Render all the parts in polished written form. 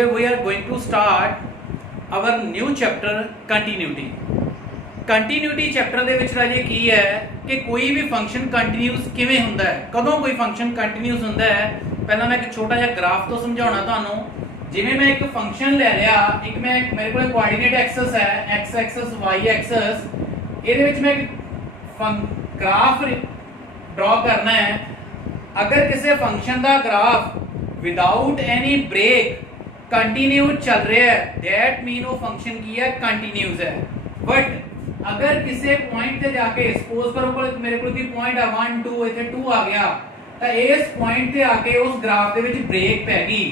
today we are going to start our new chapter continuity. Continuity chapter ਦੇ ਵਿੱਚ ਰਾਜੇ ਕੀ ਹੈ ਕਿ ਕੋਈ ਵੀ ਫੰਕਸ਼ਨ ਕੰਟੀਨਿਊਸ ਕਿਵੇਂ ਹੁੰਦਾ ਹੈ, ਕਦੋਂ ਕੋਈ ਫੰਕਸ਼ਨ ਕੰਟੀਨਿਊਸ ਹੁੰਦਾ ਹੈ। ਪਹਿਲਾਂ ਮੈਂ ਇੱਕ ਛੋਟਾ ਜਿਹਾ ਗ੍ਰਾਫ ਤੋਂ ਸਮਝਾਉਣਾ ਤੁਹਾਨੂੰ। ਜਿਵੇਂ ਮੈਂ ਇੱਕ ਫੰਕਸ਼ਨ ਲੈ ਲਿਆ, ਇੱਕ ਮੈਂ ਮੇਰੇ ਕੋਲ ਕੋਆਰਡੀਨੇਟ ਐਕਸਿਸ ਹੈ x ਐਕਸਿਸ y ਐਕਸਿਸ, ਇਹਦੇ ਵਿੱਚ ਮੈਂ ਗ੍ਰਾਫ ਡਰਾ ਕਰਨਾ ਹੈ। अगर किसी फंक्शन का graph without any break continuous चल रहा है, दैट मीन वो फंक्शन की है कंटिन्यूस है। बट अगर किसी पॉइंट से जाके सपोज करो मेरे को पॉइंट है 1 2 इतने 2 आ गया, तो इस पॉइंट से आके उस ग्राफ के विच ब्रेक पै गई,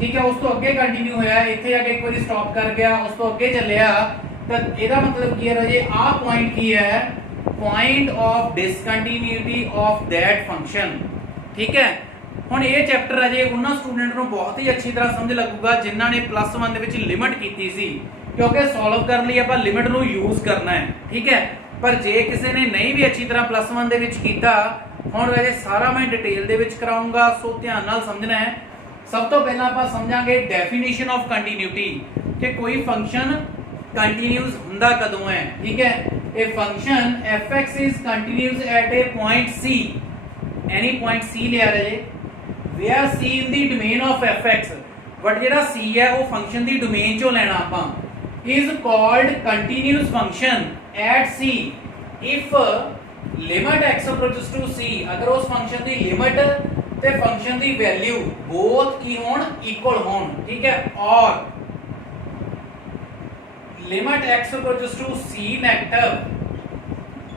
ठीक है, उस तो अगे कंटिन्यू होया, इतने जाके एक बार स्टॉप कर गया, उस तो अगे चलिया, तो ਇਹਦਾ मतलब की है राजे आ पॉइंट की है point of discontinuity of that function. ठीक है, ਹੁਣ ਇਹ ਚੈਪਟਰ ਅਜੇ ਉਹਨਾਂ ਸਟੂਡੈਂਟ ਨੂੰ ਬਹੁਤ ਹੀ ਅੱਛੀ ਤਰ੍ਹਾਂ ਸਮਝ ਲੱਗੂਗਾ ਜਿਨ੍ਹਾਂ ਨੇ +1 ਦੇ ਵਿੱਚ ਲਿਮਿਟ ਕੀਤੀ ਸੀ, ਕਿਉਂਕਿ ਸੋਲਵ ਕਰਨ ਲਈ ਆਪਾਂ ਲਿਮਿਟ ਨੂੰ ਯੂਜ਼ ਕਰਨਾ ਹੈ। ਠੀਕ ਹੈ, ਪਰ ਜੇ ਕਿਸੇ ਨੇ ਨਹੀਂ ਵੀ ਅੱਛੀ ਤਰ੍ਹਾਂ +1 ਦੇ ਵਿੱਚ ਕੀਤਾ, ਹੁਣ ਅਜੇ ਸਾਰਾ ਮੈਂ ਡਿਟੇਲ ਦੇ ਵਿੱਚ ਕਰਾਉਂਗਾ, ਸੋ ਧਿਆਨ ਨਾਲ ਸਮਝਣਾ ਹੈ। ਸਭ ਤੋਂ ਪਹਿਲਾਂ ਆਪਾਂ ਸਮਝਾਂਗੇ ਡੈਫੀਨੇਸ਼ਨ ਆਫ ਕੰਟੀਨਿਊਟੀ ਕਿ ਕੋਈ ਫੰਕਸ਼ਨ ਕੰਟੀਨਿਊਸ ਹੁੰਦਾ ਕਦੋਂ ਹੈ। ਠੀਕ ਹੈ, a function fx is continuous at a point c, any point c ਲਿਆ ਰਹੇ, where c in the domain of fx, but ਜਿਹੜਾ c ਹੈ ਉਹ ਫੰਕਸ਼ਨ ਦੀ ਡੋਮੇਨ ਚੋਂ ਲੈਣਾ ਆਪਾਂ, is called continuous function at c if limit x approaches to c, ਅਗਰ ਉਸ ਫੰਕਸ਼ਨ ਦੀ ਲਿਮਿਟ ਤੇ ਫੰਕਸ਼ਨ ਦੀ ਵੈਲਿਊ both ਕੀ ਹੋਣ, ਇਕੁਅਲ ਹੋਣ। ਠੀਕ ਹੈ, ਔਰ limit x approaches to c negative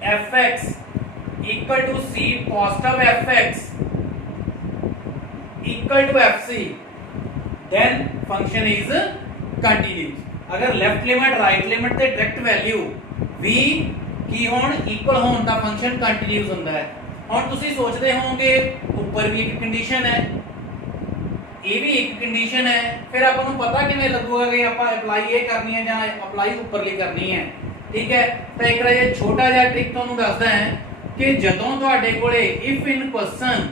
fx equal to c positive fx equal to fc, then function is continuous। अगर left limit right limit ते डायरेक्ट वैल्यू v की होण इक्वल होण दा फंक्शन कंटीन्यूअस ਹੁੰਦਾ ਹੈ। ਹੁਣ ਤੁਸੀਂ ਸੋਚਦੇ ਹੋਵੋਗੇ ਉੱਪਰ ਵੀ ਇੱਕ ਕੰਡੀਸ਼ਨ ਹੈ, ਇਹ ਵੀ ਇੱਕ ਕੰਡੀਸ਼ਨ ਹੈ, ਫਿਰ ਆਪਾਂ ਨੂੰ ਪਤਾ ਕਿਵੇਂ ਲੱਗੂਗਾ ਕਿ ਆਪਾਂ ਅਪਲਾਈ ਇਹ ਕਰਨੀ ਹੈ ਜਾਂ ਅਪਲਾਈ ਉੱਪਰਲੀ ਕਰਨੀ ਹੈ। ਠੀਕ ਹੈ, ਤਾਂ ਇੱਕ ਰਾਜੇ ਛੋਟਾ ਜਿਹਾ ਟ੍ਰਿਕ ਤੁਹਾਨੂੰ ਦੱਸਦਾ ਹੈ ਕਿ ਜਦੋਂ ਤੁਹਾਡੇ ਕੋਲੇ ਇਫ ਇਨ ਕੁਐਸਚਨ,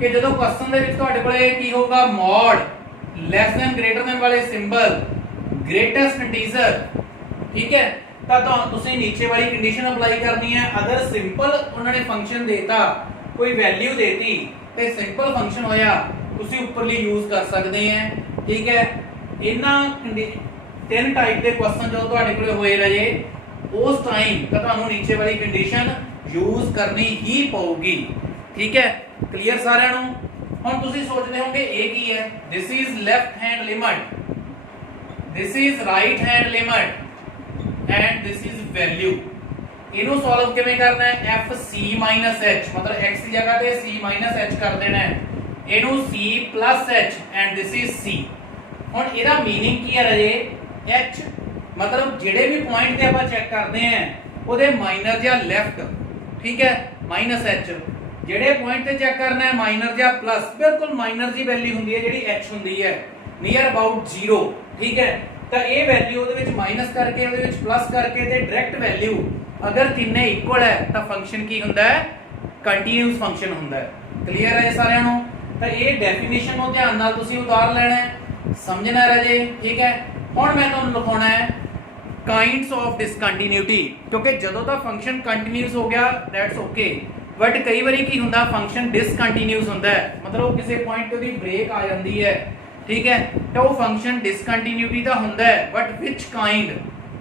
ਕਿ ਜਦੋਂ ਕੁਐਸਚਨ ਦੇ ਵਿੱਚ ਤੁਹਾਡੇ ਕੋਲੇ ਕੀ ਹੋਊਗਾ, ਮੋਡ ਲੈਸ ਦੈਨ ਗ੍ਰੇਟਰ ਦੈਨ ਵਾਲੇ ਸਿੰਬਲ ਗ੍ਰੇਟੈਸਟ ਇੰਟੀਜਰ, ਠੀਕ ਹੈ, ਤਾਂ ਤੁਸੀਂ ਨੀਚੇ ਵਾਲੀ ਕੰਡੀਸ਼ਨ ਅਪਲਾਈ ਕਰਨੀ ਹੈ। ਅਗਰ ਸਿੰਪਲ ਉਹਨਾਂ ਨੇ ਫੰਕਸ਼ਨ ਦੇਤਾ, ਕੋਈ ਵੈਲਿਊ ਦੇਤੀ ਤੇ ਸਿੰਪਲ ਫੰਕਸ਼ਨ ਹੋਇਆ, ਤੁਸੀਂ ਉੱਪਰਲੀ ਯੂਜ਼ ਕਰ ਸਕਦੇ ਆ। ਠੀਕ ਹੈ, ਇਹਨਾਂ ਤਿੰਨ ਟਾਈਪ ਦੇ ਕੁਐਸਚਨ ਜਦੋਂ ਤੁਹਾਡੇ ਕੋਲੇ ਹੋਏ ਰਹੇ, ਉਸ ਟਾਈਮ ਤਾਂ ਤੁਹਾਨੂੰ ਨੀਚੇ ਵਾਲੀ ਕੰਡੀਸ਼ਨ ਯੂਜ਼ ਕਰਨੀ ਹੀ ਪਊਗੀ। ਠੀਕ ਹੈ, ਕਲੀਅਰ ਸਾਰਿਆਂ ਨੂੰ। ਹੁਣ ਤੁਸੀਂ ਸੋਚਦੇ ਹੋਵੋਗੇ ਇਹ ਕੀ ਹੈ, this is left hand limit, this is right hand limit and this is value. ਇਹਨੂੰ ਸੋਲਵ ਕਿਵੇਂ ਕਰਨਾ ਹੈ, fc h, ਮਤਲਬ x ਦੀ ਜਗ੍ਹਾ ਤੇ c h ਕਰ ਦੇਣਾ ਹੈ, ਇਹਨੂੰ c h and this is c। ਹੁਣ ਇਹਦਾ ਮੀਨਿੰਗ ਕੀ ਹੈ ਰਾਜੇ, h ਮਤਲਬ ਜਿਹੜੇ ਵੀ ਪੁਆਇੰਟ ਤੇ ਆਪਾਂ ਚੈੱਕ ਕਰਦੇ ਆਂ ਉਹਦੇ ਮਾਈਨਰ ਜਾਂ ਲੈਫਟ, ਠੀਕ ਹੈ, -h, ਜਿਹੜੇ ਪੁਆਇੰਟ ਤੇ ਚੈੱਕ ਕਰਨਾ ਹੈ ਮਾਈਨਰ ਜਾਂ ਪਲੱਸ, ਬਿਲਕੁਲ ਮਾਈਨਰ ਦੀ ਵੈਲਿਊ ਹੁੰਦੀ ਹੈ ਜਿਹੜੀ h ਹੁੰਦੀ ਹੈ, ਨੀਅਰ ਅਬਾਊਟ 0। ਠੀਕ ਹੈ, ਤਾਂ ਇਹ ਵੈਲਿਊ ਉਹਦੇ ਵਿੱਚ ਮਾਈਨਸ ਕਰਕੇ ਉਹਦੇ ਵਿੱਚ ਪਲੱਸ ਕਰਕੇ ਤੇ ਡਾਇਰੈਕਟ ਵੈਲਿਊ ਅਗਰ ਤਿੰਨੇ ਇਕੁਅਲ ਹੈ ਤਾਂ ਫੰਕਸ਼ਨ ਕੀ ਹੁੰਦਾ ਹੈ, ਕੰਟੀਨਿਊਸ ਫੰਕਸ਼ਨ ਹੁੰਦਾ ਹੈ। ਕਲੀਅਰ ਹੈ ਸਾਰਿਆਂ ਨੂੰ। ਤਾਂ ਇਹ ਡੈਫੀਨੇਸ਼ਨ ਨੂੰ ਧਿਆਨ ਨਾਲ ਤੁਸੀਂ ਉਤਾਰ ਲੈਣਾ ਹੈ, ਸਮਝਣਾ ਰਾਜੇ। ਠੀਕ ਹੈ, ਹੁਣ ਮੈਂ ਤੁਹਾਨੂੰ ਲਿਖਾਉਣਾ ਹੈ ਕਾਈਂਡਸ ਆਫ ਡਿਸਕੰਟੀਨਿਊਟੀ, ਕਿਉਂਕਿ ਜਦੋਂ ਤਾਂ ਫੰਕਸ਼ਨ ਕੰਟੀਨਿਊਸ ਹੋ ਗਿਆ ਦੈਟਸ ਓਕੇ, ਬਟ ਕਈ ਵਾਰੀ ਕੀ ਹੁੰਦਾ ਫੰਕਸ਼ਨ ਡਿਸਕੰਟੀਨਿਊਸ ਹੁੰਦਾ ਹੈ, ਮਤਲਬ ਉਹ ਕਿਸੇ ਪੁਆਇੰਟ ਤੇ ਉਹਦੀ ਬ੍ਰੇਕ ਆ ਜਾਂਦੀ ਹੈ। ਠੀਕ ਹੈ, ਤਾਂ ਉਹ ਫੰਕਸ਼ਨ ਡਿਸਕੰਟੀਨਿਊਟੀ ਦਾ ਹੁੰਦਾ ਹੈ, ਬਟ ਵਿਚ ਕਾਈਂਡ,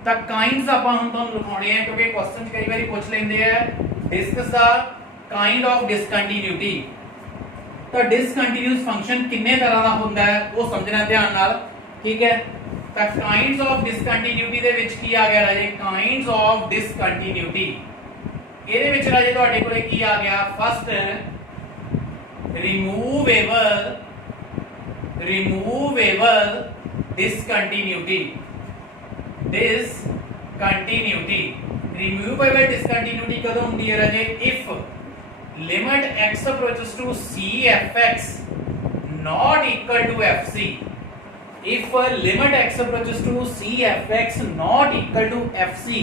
ਤਾਂ ਕਾਈਂਡਸ ਆਪਾਂ ਹੁਣ ਤੁਹਾਨੂੰ ਲਿਖਾਉਣੇ ਆ ਕਿਉਂਕਿ ਕੁਐਸਚਨ ਕਈ ਵਾਰੀ ਪੁੱਛ ਲੈਂਦੇ ਆ ਡਿਸਕਸ ਦਾ ਕਾਈਂਡ ਆਫ ਡਿਸਕੰਟੀਨਿਊਟੀ। ਤਾਂ ਡਿਸਕੰਟੀਨਿਊਸ ਫੰਕਸ਼ਨ ਕਿੰਨੇ ਤਰ੍ਹਾਂ ਦਾ ਹੁੰਦਾ ਹੈ ਉਹ ਸਮਝਣਾ ਧਿਆਨ ਨਾਲ। ਠੀਕ ਹੈ, ਤਾਂ ਕਾਈਂਡਸ ਆਫ ਡਿਸਕੰਟੀਨਿਊਟੀ ਦੇ ਵਿੱਚ ਕੀ ਆ ਗਿਆ ਰਾਜੇ, ਕਾਈਂਡਸ ਆਫ ਡਿਸਕੰਟੀਨਿਊਟੀ। ਇਹਦੇ ਵਿੱਚ ਰਾਜੇ ਤੁਹਾਡੇ ਕੋਲੇ ਕੀ ਆ ਗਿਆ, ਫਸਟ ਰਿਮੂਵੇਬਲ ਡਿਸਕੰਟੀਨਿਊਟੀ। ਰਿਮੂਵੇਬਲ ਡਿਸਕੰਟੀਨਿਊਟੀ ਕਦੋਂ ਹੁੰਦੀ ਹੈ ਰਾਜੇ, if limit x approaches to c fx not equal to fc, if limit x approaches to c fx not equal to fc,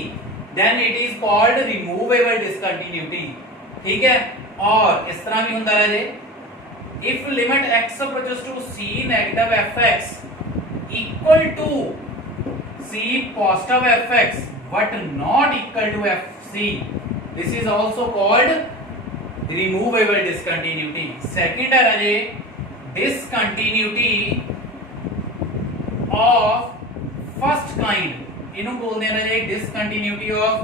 then it is called removable discontinuity। ठीक है, और इस तरह भी होता है if limit x approaches to c negative fx equal to c positive fx but not equal to fc, this is also called removable discontinuity. Second है राजे discontinuity of first kind, इन्हों बोलते हैं राजे discontinuity of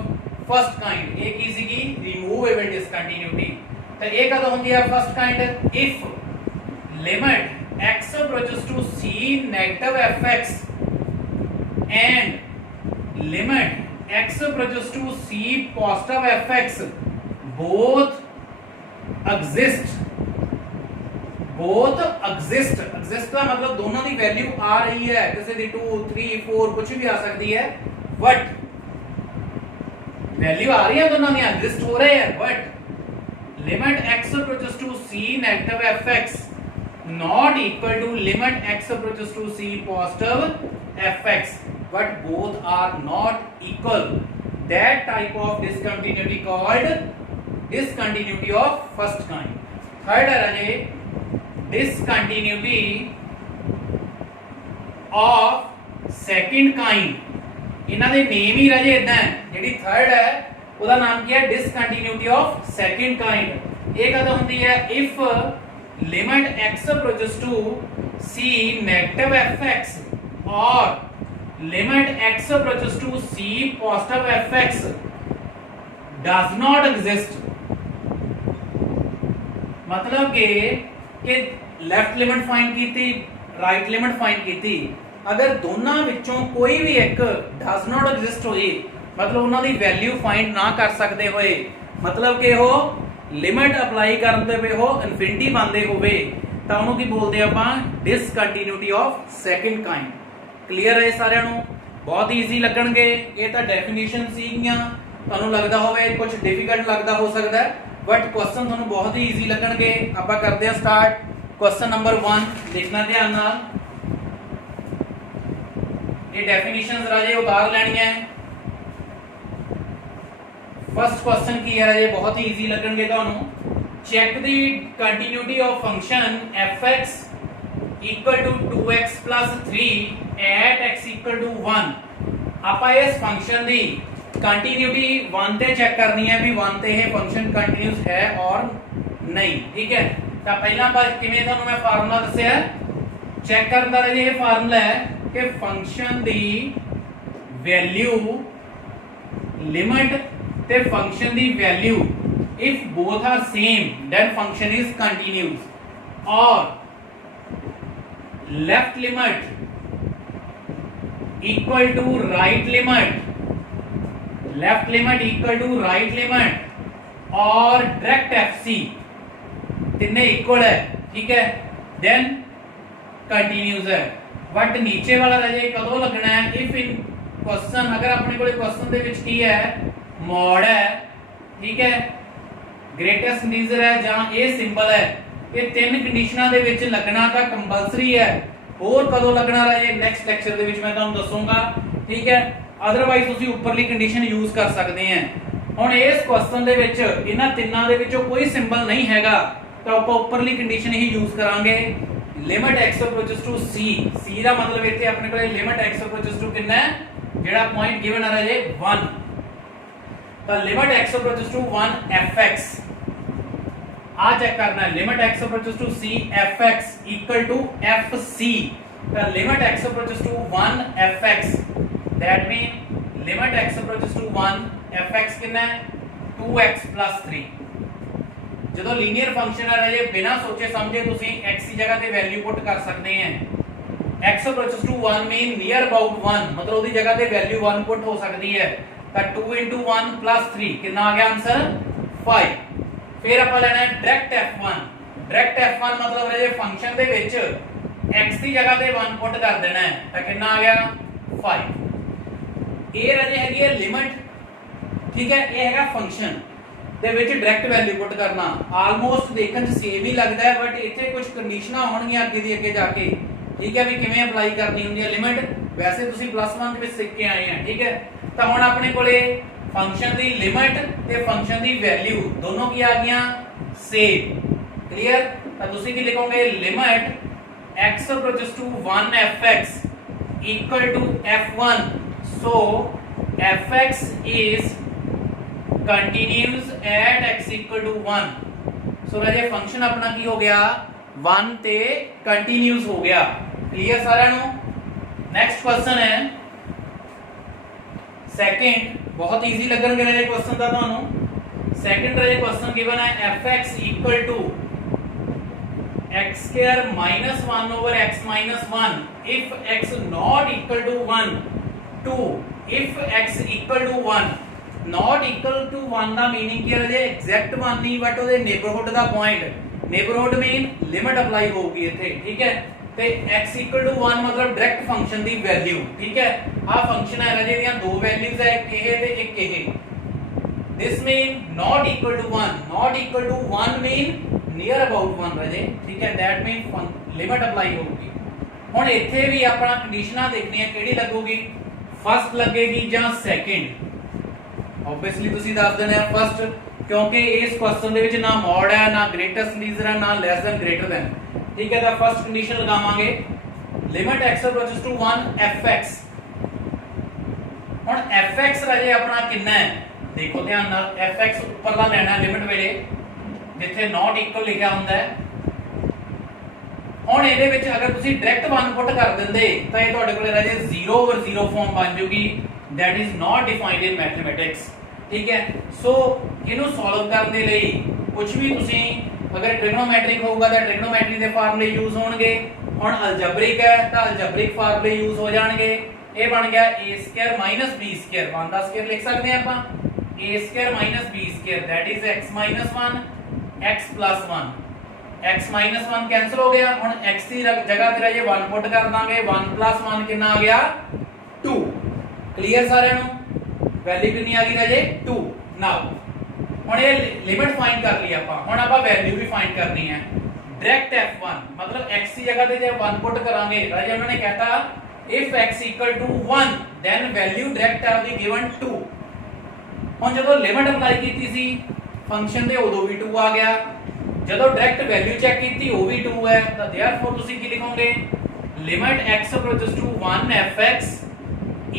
first kind. एक ही सी की removable discontinuity. तो एक कदों होती है first kind, if limit x approaches to c negative fx and limit x approaches to c positive fx both exist का मतलब दोनों की वैल्यू आ रही है, किसी दी 2 3 4 कुछ भी आ सकती है, बट वैल्यू आ रही है दोनों की, एग्जिस्ट हो रहे हैं, but limit x approaches to c negative fx not equal to limit x approaches to c positive fx, but both are not equal. That type of discontinuity called discontinuity of first kind. Third है राजे discontinuity of second kind. इन्हां दे name ही राजे इदां है, ਜਿਹੜੀ third है ਉਹਦਾ ਨਾਮ ਕੀ ਹੈ discontinuity of second kind. ਇਹ ਕਦੋਂ ਹੁੰਦੀ ਹੈ if limit x approaches to c negative fx or limit x approaches to c positive fx does not exist. मतलब कि लेफ्ट लिमिट फाइंड की, राइट लिमिट फाइंड की, अगर दोनों विचों कोई भी एक डज नॉट एग्जिस्ट होए, मतलब उन्होंने वैल्यू फाइंड ना कर सकते होए, मतलब कि वो लिमिट अप्लाई करते पे हो इनफिनिटी बनते होवे, तो उन्होंने की बोलते हैं आप discontinuity of second kind. Clear है सारे नूं? बहुत ईजी लगणगे. ये तो डेफिनेशन सीगियां, तुहानूं लगदा होवे कुछ डिफिकल्ट लगदा हो सकता है, बट क्वेश्चन तुहानूं बहुत ही ईजी लगणगे. आपां करदे हां स्टार्ट. क्वेश्चन नंबर 1 देखना ध्यान नाल. ये डेफिनेशंस राजे उतार लेनी है. फर्स्ट क्वेश्चन की है राजे, बहुत ही इजी लगणगे तुहानूं. Check the continuity of function fx equal to 2x plus 3 at x equal to 1. आपां इस फंक्शन दी कंटिन्यूटी 1 ते चेक करनी है भी 1 ते ये फंक्शन कंटिन्यूस है और नहीं. ठीक है, तो पहला बात किवें तुहानूं मैं फार्मूला दस्सिया चेक करन दा राजे. ये फार्मूला है कि फंक्शन दी वैल्यू लिमिट ते function the value if both are same then function is continuous, or left limit equal to right limit, left limit equal to right limit और direct fc तीनों equal है. ठीक है, then continuous है. But नीचे वाला राजे कदों लगना है इफ इन क्वेश्चन, अगर अपने को क्वेश्चन दे विच की है मॉड है, ठीक है, ग्रेटेस्ट इंटीजर है जहां ए सिंबल है, ये तीन कंडीशनां दे विच लगना तो कंपलसरी है. और कदों लगना राजे नेक्स्ट लेक्चर दे विच मैं तुहानूं दसूंगा. ठीक है, अदरवाइज तुसीं उपरली कंडीशन यूज कर सकते हैं. हुण इस क्वेश्चन दे विच इन्हां तिन्नां दे विचों कोई सिंबल नहीं हैगा, तो आपां उपरली कंडीशन ही यूज करांगे. Limit x approaches to c, c दा मतलब इत्थे अपने कोले लिमिट x अप्रोचेस टू कितना है, जेड़ा पॉइंट गिवन है राजे 1. तो limit x approaches to 1 fx आ चेक करना है. Limit x approaches to c fx equal to fc. तो limit x approaches to 1 fx, that mean limit x approaches to 1 fx कितना है 2x plus 3. जो लीनियर फंक्शन है राजे बिना सोचे समझे तुसी x की जगह पे वैल्यू पुट कर सकते हैं. x approaches to 1 mean near about 1, मतलब उसकी जगह पे वैल्यू 1 पुट हो सकती है. तो 2 into 1 plus 3 कितना आ गया आंसर 5. फिर अपन लेना है डायरेक्ट f1. डायरेक्ट f1 मतलब राजे फंक्शन दे विच x की जगह पे 1 पुट कर देना है, तो कितना आ गया 5. ये राजे हैगी है लिमिट. ठीक है, ये हैगा फंक्शन दे विच डायरेक्ट वैल्यू पुट करना. आलमोस्ट देखने च सेम ही लगता है, बट इत्थे कुछ कंडीशनां होणगीਆਂ अगे दी अगे जाके. ठीक है, भी किवें अप्लाई करनी हुंदी है लिमिट. वैसे तुसीं +1 दे विच सीख के आए हैं. ठीक है, तो हुण अपने कोले फंक्शन दी लिमिट ते फंक्शन दी वैल्यू दोनों की आ गईਆਂ सेम. क्लियर? तो तुसीं की लिखोगे limit x approaches to 1 fx equal to f1, so fx is continues at x equal to 1। So Raje function अपना की हो गया 1 ते कंटिन्यूस हो गया। क्लियर सारा नु। नेक्स्ट क्वेश्चन है सेकंड, बहुत इजी लगणगे राजे क्वेश्चन दा ਤੁਹਾਨੂੰ। सेकंड राजे क्वेश्चन गिवन है fx equal to x square minus 1 over x minus 1 if x not equal to 1 2 if x equal to 1 not equal to 1 ਦਾ मीनिंग ਕੀ ਹੈ ਜੇ ਐਗਜ਼ੈਕਟ 1 ਨਹੀਂ ਬਟ ਉਹਦੇ ਨੇਬਰਹੁੱਡ ਦਾ point. Neighbourhood mean limit apply ਹੋਊਗੀ ਇੱਥੇ, ਠੀਕ ਹੈ। ਤੇ x equal to 1 ਮਤਲਬ ਡਾਇਰੈਕਟ ਫੰਕਸ਼ਨ ਦੀ ਵੈਲਿਊ, ਠੀਕ ਹੈ। ਆ ਫੰਕਸ਼ਨ ਹੈ ਰਾਜੇ ਦੀਆਂ ਦੋ ਵੈਲਿਊਜ਼ ਹੈ, ਇੱਕ ਇਹ ਤੇ ਇੱਕ ਇਹ। this mean not equal to 1 not equal to 1 mean near about 1 ਰਾਜੇ, ਠੀਕ ਹੈ। that mean ਲਿਮਿਟ ਅਪਲਾਈ ਹੋਊਗੀ। ਹੁਣ ਇੱਥੇ ਵੀ ਆਪਣਾ ਕੰਡੀਸ਼ਨਾਂ ਦੇਖਣੀਆਂ ਕਿਹੜੀ ਲੱਗੂਗੀ, ਫਸਟ ਲੱਗੇਗੀ ਜਾਂ ਸੈਕਿੰਡ। ਆਬਵੀਅਸਲੀ ਤੁਸੀਂ ਦੱਸ ਦੇਣਾ ਫਸਟ, ਕਿਉਂਕਿ ਇਸ ਕੁਐਸਚਨ ਦੇ ਵਿੱਚ ਨਾ ਮੋਡ ਹੈ, ਨਾ ਗ੍ਰੇਟੈਸਟ ਲੀਜ਼ਰ ਹੈ, ਨਾ ਲੈਸ ਦੈਨ ਗ੍ਰੇਟਰ ਦੈਨ, ਠੀਕ ਹੈ। ਤਾਂ ਫਸਟ ਕੰਡੀਸ਼ਨ ਲਗਾਵਾਂਗੇ limit x approaches to 1 fx। ਹੁਣ fx ਰਾਜੇ ਆਪਣਾ ਕਿੰਨਾ ਹੈ, ਦੇਖੋ ਧਿਆਨ ਨਾਲ। fx ਉੱਪਰਲਾ ਲੈਣਾ ਲਿਮਿਟ ਵੇਲੇ ਜਿੱਥੇ ਨਾਟ ਇਕੁਅਲ ਲਿਖਿਆ ਹੁੰਦਾ ਹੈ। ਹੁਣ ਇਹਦੇ ਵਿੱਚ ਅਗਰ ਤੁਸੀਂ ਡਾਇਰੈਕਟ 1 ਪੁੱਟ ਕਰ ਦਿੰਦੇ ਤਾਂ ਇਹ ਤੁਹਾਡੇ ਕੋਲੇ ਰਾਜੇ 0/0 ਫਾਰਮ ਬਣ ਜੂਗੀ, that is not defined in mathematics, ਠੀਕ ਹੈ। ਸੋ ਇਹਨੂੰ ਸੋਲਵ ਕਰਨ ਦੇ ਲਈ ਕੁਝ ਵੀ ਤੁਸੀਂ ਅਗਰ ਟ੍ਰਿਗਨੋਮੈਟ੍ਰਿਕ ਹੋਊਗਾ ਤਾਂ ਟ੍ਰਿਗਨੋਮੈਟਰੀ ਦੇ ਫਾਰਮੂਲੇ ਯੂਜ਼ ਹੋਣਗੇ। ਹੁਣ ਅਲਜਬਰਿਕ ਹੈ ਤਾਂ ਅਲਜਬਰਿਕ ਫਾਰਮੂਲੇ ਯੂਜ਼ ਹੋ ਜਾਣਗੇ। ਇਹ ਬਣ ਗਿਆ a² - b², 1 ਦਾ ਸਕੁਅਰ ਲਿਖ ਸਕਦੇ ਆ ਆਪਾਂ, a² - b² that is x - 1 x + 1 x - 1 cancel हो गया। ਹੁਣ x ਦੀ ਜਗ੍ਹਾ ਤੇ ਰਾਜੇ 1 ਪੁੱਟ ਕਰ ਦਾਂਗੇ, 1 + 1 ਕਿੰਨਾ ਆ ਗਿਆ 2। ਕਲੀਅਰ ਸਾਰਿਆਂ ਨੂੰ, ਵੈਲਿਊ ਕਿੰਨੀ ਆ ਗਈ ਰਾਜੇ 2। ਨਾਓ ਹੁਣ ਇਹ ਲਿਮਿਟ ਫਾਈਂਡ ਕਰ ਲਈ ਆਪਾਂ, ਹੁਣ ਆਪਾਂ ਵੈਲਿਊ ਵੀ ਫਾਈਂਡ ਕਰਨੀ ਹੈ। ਡਾਇਰੈਕਟ f1 ਮਤਲਬ x ਦੀ ਜਗ੍ਹਾ ਤੇ ਜੇ 1 ਪੁੱਟ ਕਰਾਂਗੇ ਰਾਜੇ ਉਹਨਾਂ ਨੇ ਕਹਿਤਾ if x equal to 1 then value direct will be given 2। ਹੁਣ ਜਦੋਂ ਲਿਮਿਟ ਅਪਲਾਈ ਕੀਤੀ ਸੀ ਫੰਕਸ਼ਨ ਦੇ ਉਦੋਂ ਵੀ 2 ਆ ਗਿਆ, ਜਦੋਂ ਡਾਇਰੈਕਟ ਵੈਲਿਊ ਚੈੱਕ ਕੀਤੀ ਉਹ ਵੀ 2 ਹੈ, ਤਾਂ therefore ਤੁਸੀਂ ਕੀ ਲਿਖੋਗੇ limit x approaches to 1 fx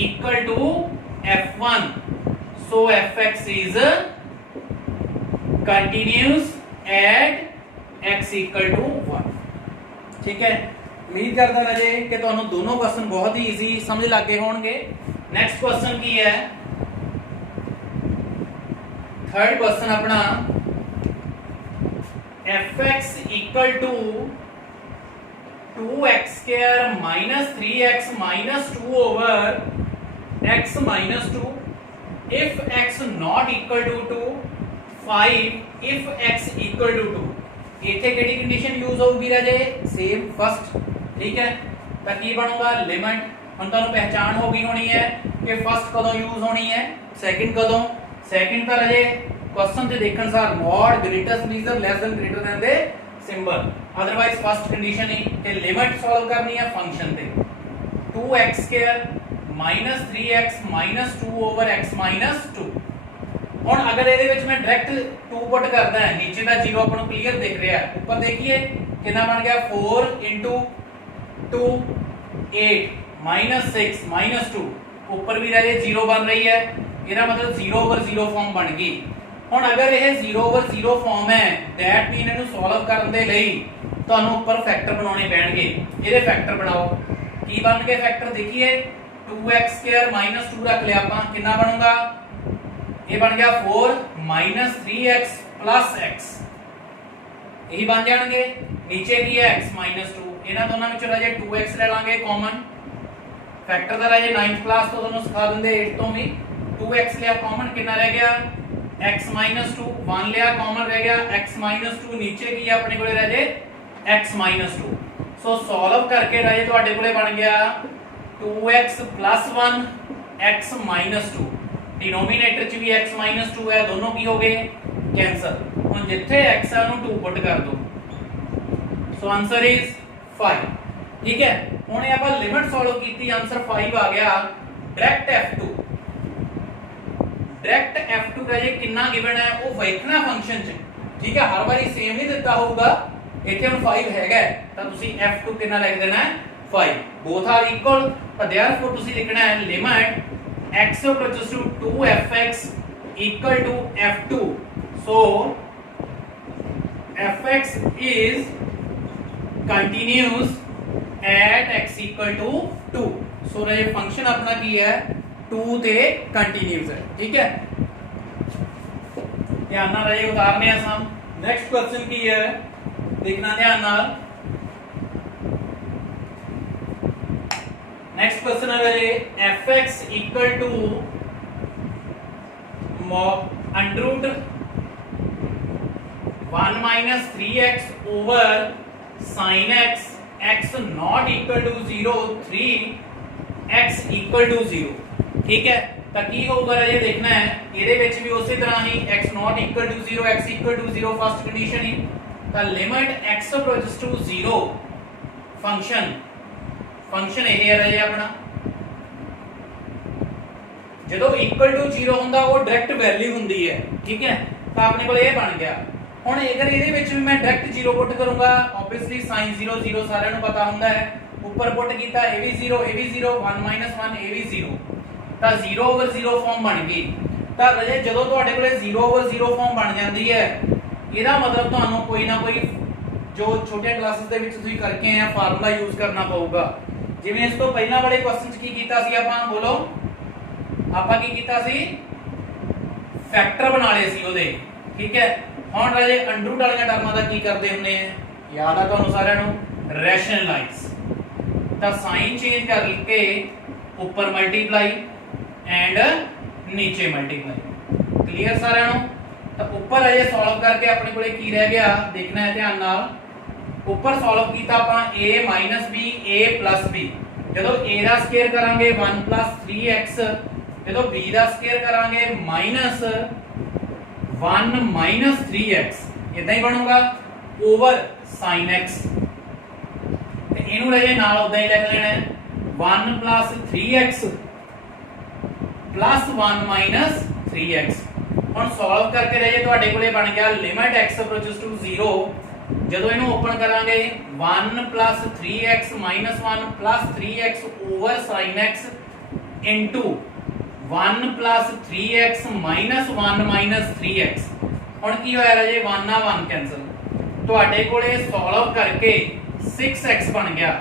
equal to f1 so fx is continuous at x equal to 1। ठीक है, उम्मीद करता राजे कि ਤੁਹਾਨੂੰ ਦੋਨੋਂ क्वेश्चन बहुत ही इजी समझ लग गए होंगे। नेक्स्ट क्वेश्चन की है थर्ड क्वेश्चन अपना fx equal to 2x² minus 3x minus 2 over x minus 2 if x not equal to 2 5 if x equal to 2। ਇੱਥੇ ਕਿਹੜੀ ਕੰਡੀਸ਼ਨ ਯੂਜ਼ ਹੋਊਗੀ ਰਾਜੇ ਸੇਮ ਫਸਟ, ਠੀਕ ਹੈ। ਤਾਂ ਕੀ ਬਣੂਗਾ ਲਿਮਿਟ, ਹੁਣ ਤੁਹਾਨੂੰ ਪਹਿਚਾਨ ਹੋ ਗਈ ਹੋਣੀ ਹੈ ਕਿ ਫਸਟ ਕਦੋਂ ਯੂਜ਼ ਹੋਣੀ ਹੈ, ਸੈਕਿੰਡ ਕਦੋਂ। ਸੈਕਿੰਡ ਤਾਂ ਰਾਜੇ क्वेश्चन ਤੇ ਦੇਖਣ ਸਾਰ mod greatest lesser less than greater than ਦੇ ਸਿੰਬਲ, ਅਦਰਵਾਈਜ਼ ਫਸਟ ਕੰਡੀਸ਼ਨ ਹੀ ਕਿ ਲਿਮਿਟ ਸੋਲਵ ਕਰਨੀ ਹੈ ਫੰਕਸ਼ਨ ਤੇ 2x² minus 3x minus 2 over x minus 2। ਹੁਣ ਅਗਰ ਇਹਦੇ ਵਿੱਚ ਮੈਂ ਡਾਇਰੈਕਟ 2 ਪੁੱਟ ਕਰਦਾ ਹੈ, ਨੀਚੇ ਦਾ 0 ਆਪਾਂ ਨੂੰ ਕਲੀਅਰ ਦਿਖ ਰਿਹਾ ਹੈ, ਉੱਪਰ ਦੇਖੀਏ ਕਿੰਨਾ ਬਣ ਗਿਆ 4 into 2 8 minus 6 minus 2, ਉੱਪਰ ਵੀ ਰਾਜੇ 0 ਬਣ ਰਹੀ ਹੈ, ਇਹਦਾ ਮਤਲਬ 0/0 ਫਾਰਮ ਬਣ ਗਈ। ਹੁਣ ਅਗਰ ਇਹ 0/0 ਫਾਰਮ ਹੈ that mean ਇਹਨੂੰ ਸੋਲਵ ਕਰਨ ਦੇ ਲਈ ਤੁਹਾਨੂੰ ਉੱਪਰ ਫੈਕਟਰ ਬਣਾਉਣੇ ਪੈਣਗੇ। ਇਹਦੇ ਫੈਕਟਰ ਬਣਾਓ, ਕੀ ਬਣ ਗਏ ਫੈਕਟਰ ਦੇਖੀਏ 2x² minus 2 ਰੱਖ ਲਿਆ ਆਪਾਂ, ਕਿੰਨਾ ਬਣੂਗਾ ਇਹ ਬਣ ਗਿਆ 4 minus 3x plus x, ਇਹੀ ਬਣ ਜਾਣਗੇ। ਨੀਚੇ ਕੀ ਹੈ x minus 2, ਇਹਨਾਂ ਦੋਨਾਂ ਵਿੱਚੋਂ ਰਾਜੇ 2x ਲੈ ਲਾਂਗੇ ਕਾਮਨ, ਫੈਕਟਰ ਦਾ ਰਾਜੇ 9th ਕਲਾਸ ਤੋਂ ਤੁਹਾਨੂੰ ਸਿਖਾ ਦਿੰਦੇ 8 ਤੋਂ ਵੀ। 2x ਲਿਆ ਕਾਮਨ, ਕਿੰਨਾ ਰਹਿ ਗਿਆ x minus 2, 1 ਲਿਆ ਕਾਮਨ ਰਹਿ ਗਿਆ x minus 2, ਨੀਚੇ ਕੀ ਹੈ ਆਪਣੇ ਕੋਲੇ ਰਾਜੇ x minus 2। ਸੋ ਸੋਲਵ ਕਰਕੇ ਰਾਜੇ ਤੁਹਾਡੇ ਕੋਲੇ ਬਣ ਗਿਆ 2x plus 1 x minus 2, denominator च भी x minus 2 है, दोनों की हो गए कैंसल। ਹੁਣ ਜਿੱਥੇ x ਹੈ ਉਹਨੂੰ 2 ਪੁੱਟ ਕਰ ਦੋ, ਸੋ ਆਨਸਰ ਇਜ਼ 5, ਠੀਕ ਹੈ। ਹੁਣ ਇਹ ਆਪਾਂ ਲਿਮਿਟ ਸੋਲਵ ਕੀਤੀ, ਆਨਸਰ 5 ਆ ਗਿਆ। ਡਾਇਰੈਕਟ f2, ਡਾਇਰੈਕਟ f2 ਦਾ ਜੇ ਕਿੰਨਾ ਗਿਵਨ ਹੈ ਉਹ ਵੇਖਣਾ ਫੰਕਸ਼ਨ ਚ, ਠੀਕ ਹੈ। ਹਰ ਵਾਰੀ ਸੇਮ ਨਹੀਂ ਦਿੱਤਾ ਹੋਊਗਾ, ਇੱਥੇ ਹੁਣ 5 ਹੈਗਾ ਤਾਂ ਤੁਸੀਂ f2 ਕਿੰਨਾ ਲਿਖ ਦੇਣਾ ਹੈ 5 both are equal ਤਾਂ therefore ਤੁਸੀਂ ਲਿਖਣਾ ਹੈ limit x approaches to 2fx equal to f2 so fx is continuous at x equal to 2 so ये फंक्शन अपना की है 2 ਤੇ कंटिन्यूस है ठीक है ध्यान ਨਾਲ ਇਹ ਉਤਾਰਨੇ ਆ ਸਮ नेक्स्ट क्वेश्चन की है देखना ध्यान नाल नेक्स्ट क्वेश्चन है ये fx equal to under root 1 minus 3x over sin x x not equal to 0 3 x equal to 0 ठीक है ਤਾਂ ਕੀ ਹੋਊਗਾ ਇਹ ਦੇਖਣਾ ਹੈ ਇਹਦੇ ਵਿੱਚ ਵੀ ਉਸੇ ਤਰ੍ਹਾਂ ਹੀ x not equal to 0 x equal to 0 first condition ਹੀ ਤਾਂ limit x approaches to 0 function ਇਹ ਹੈ ਰਾਜੇ ਆਪਣਾ ਜਦੋਂ ਇਕੁਅਲ ਟੂ 0 ਹੁੰਦਾ ਉਹ ਡਾਇਰੈਕਟ ਵੈਲਿਊ ਹੁੰਦੀ ਹੈ ਠੀਕ ਹੈ ਤਾਂ ਆਪਣੇ ਕੋਲ ਇਹ ਬਣ ਗਿਆ ਹੁਣ ਅਗਰ ਇਹਦੇ ਵਿੱਚ ਵੀ ਮੈਂ ਡਾਇਰੈਕਟ 0 ਪੁੱਟ ਕਰੂੰਗਾ ਆਬਵੀਅਸਲੀ sin 0 0 ਸਾਰਿਆਂ ਨੂੰ ਪਤਾ ਹੁੰਦਾ ਹੈ ਉੱਪਰ ਪੁੱਟ ਕੀਤਾ ਇਹ ਵੀ 0 ਇਹ ਵੀ 0 1 1 ਇਹ ਵੀ 0 ਤਾਂ 0 ਓਵਰ 0 ਫਾਰਮ ਬਣ ਗਈ ਤਾਂ ਰਾਜੇ ਜਦੋਂ ਤੁਹਾਡੇ ਕੋਲੇ 0 ਓਵਰ 0 ਫਾਰਮ ਬਣ ਜਾਂਦੀ ਹੈ ਇਹਦਾ ਮਤਲਬ ਤੁਹਾਨੂੰ ਕੋਈ ਨਾ ਕੋਈ ਜੋ ਛੋਟੀਆਂ ਕਲਾਸਿਸ ਦੇ ਵਿੱਚ ਤੁਸੀਂ ਕਰਕੇ ਆਏ ਆ ਫਾਰਮੂਲਾ ਯੂਜ਼ ਕਰਨਾ ਪਊਗਾ ਜਿਵੇਂ ਇਸ ਤੋਂ ਪਹਿਲਾਂ ਵਾਲੇ ਕੁਐਸਚਨ 'ਚ ਕੀ ਕੀਤਾ ਸੀ ਆਪਾਂ ਬੋਲੋ ਆਪਾਂ ਕੀ ਕੀਤਾ ਸੀ ਫੈਕਟਰ ਬਣਾ ਲਏ ਸੀ ਉਹਦੇ ਠੀਕ ਹੈ ਹੁਣ ਰਾਜੇ ਅੰਡਰ ਰੂਟ ਵਾਲੀਆਂ ਟਰਮਾਂ ਦਾ ਕੀ ਕਰਦੇ ਹੁੰਦੇ ਆ ਯਾਦ ਆ ਤੁਹਾਨੂੰ ਸਾਰਿਆਂ ਨੂੰ ਰੈਸ਼ਨਲਾਈਜ਼ ਤਾਂ ਸਾਈਨ ਚੇਂਜ ਕਰਕੇ ਉੱਪਰ ਮਲਟੀਪਲਾਈ ਐਂਡ ਨੀਚੇ ਮਲਟੀਪਲਾਈ ਕਲੀਅਰ ਸਾਰਿਆਂ ਨੂੰ ਤਾਂ ਉੱਪਰ ਰਾਜੇ ਸੋਲਵ ਕਰਕੇ ਆਪਣੇ ਕੋਲੇ ਕੀ ਰਹਿ ਗਿਆ ਦੇਖਣਾ ਹੈ ਧਿਆਨ ਨਾਲ ਉੱਪਰ ਸੋਲਵ ਕੀਤਾ ਆਪਾਂ a b a b ਜਦੋਂ a ਦਾ ਸਕੁਅਰ ਕਰਾਂਗੇ 1 3x ਜਦੋਂ b ਦਾ ਸਕੁਅਰ ਕਰਾਂਗੇ -1 3x ਇਦਾਂ ਹੀ ਬਣੂਗਾ ਓਵਰ sin x ਤੇ ਇਹਨੂੰ ਰਾਜੇ ਨਾਲ ਉਦਾਂ ਹੀ ਲਿਖ ਲੈਣਾ ਹੈ 1 3x 1 3x ਹੁਣ ਸੋਲਵ ਕਰਕੇ ਰਾਜੇ ਤੁਹਾਡੇ ਕੋਲੇ ਬਣ ਗਿਆ ਲਿਮਿਟ x approaches to 0 ਜਦੋਂ ਇਹਨੂੰ ਓਪਨ ਕਰਾਂਗੇ 1 3x -1 3x over sin x into 1 3x -1 3x ਹੁਣ ਕੀ ਹੋਇਆ ਰਾਜੇ 1 ਨਾਲ 1 ਕੈਨਸਲ ਤੁਹਾਡੇ ਕੋਲੇ ਸੋਲਵ ਕਰਕੇ 6x ਬਣ ਗਿਆ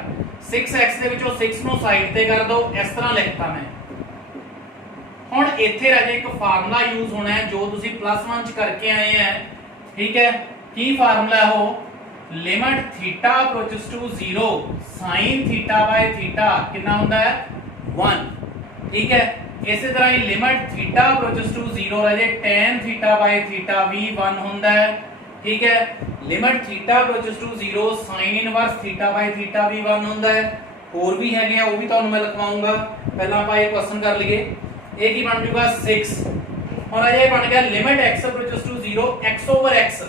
6x ਦੇ ਵਿੱਚੋਂ 6 ਨੂੰ ਸਾਈਡ ਤੇ ਕਰ ਦਿਓ ਇਸ ਤਰ੍ਹਾਂ ਲਿਖਤਾ ਮੈਂ ਹੁਣ ਇੱਥੇ ਰਾਜੇ ਇੱਕ ਫਾਰਮੂਲਾ ਯੂਜ਼ ਹੋਣਾ ਹੈ ਜੋ ਤੁਸੀਂ +1 ਚ ਕਰਕੇ ਆਏ ਆ ਠੀਕ ਹੈ ਕੀ ਫਾਰਮੂਲਾ ਹੈ ਉਹ limit theta approaches to 0 sin theta by theta ਕਿੰਨਾ ਹੁੰਦਾ ਹੈ 1 ਠੀਕ ਹੈ ਇਸੇ ਤਰ੍ਹਾਂ ਹੀ ਲਿਮਿਟ ਥੀਟਾ ਅਪਰੋਚਸ ਟੂ 0 ਰਾਜੇ tan ਥੀਟਾ ਬਾਈ ਥੀਟਾ ਵੀ 1 ਹੁੰਦਾ ਹੈ ਠੀਕ ਹੈ limit theta approaches to 0 sin inverse theta by theta ਵੀ 1 ਹੁੰਦਾ ਹੈ ਹੋਰ ਵੀ ਹੈਗੇ ਆ ਉਹ ਵੀ ਤੁਹਾਨੂੰ ਮੈਂ ਲਿਖਵਾਉਂਗਾ ਪਹਿਲਾਂ ਆਪਾਂ ਇਹ ਕੁਐਸਚਨ ਕਰ ਲਈਏ ਇਹ ਕੀ ਬਣ ਜੂਗਾ 6 ਹੁਣ ਇਹ ਬਣ ਗਿਆ limit x approaches to 0 x over x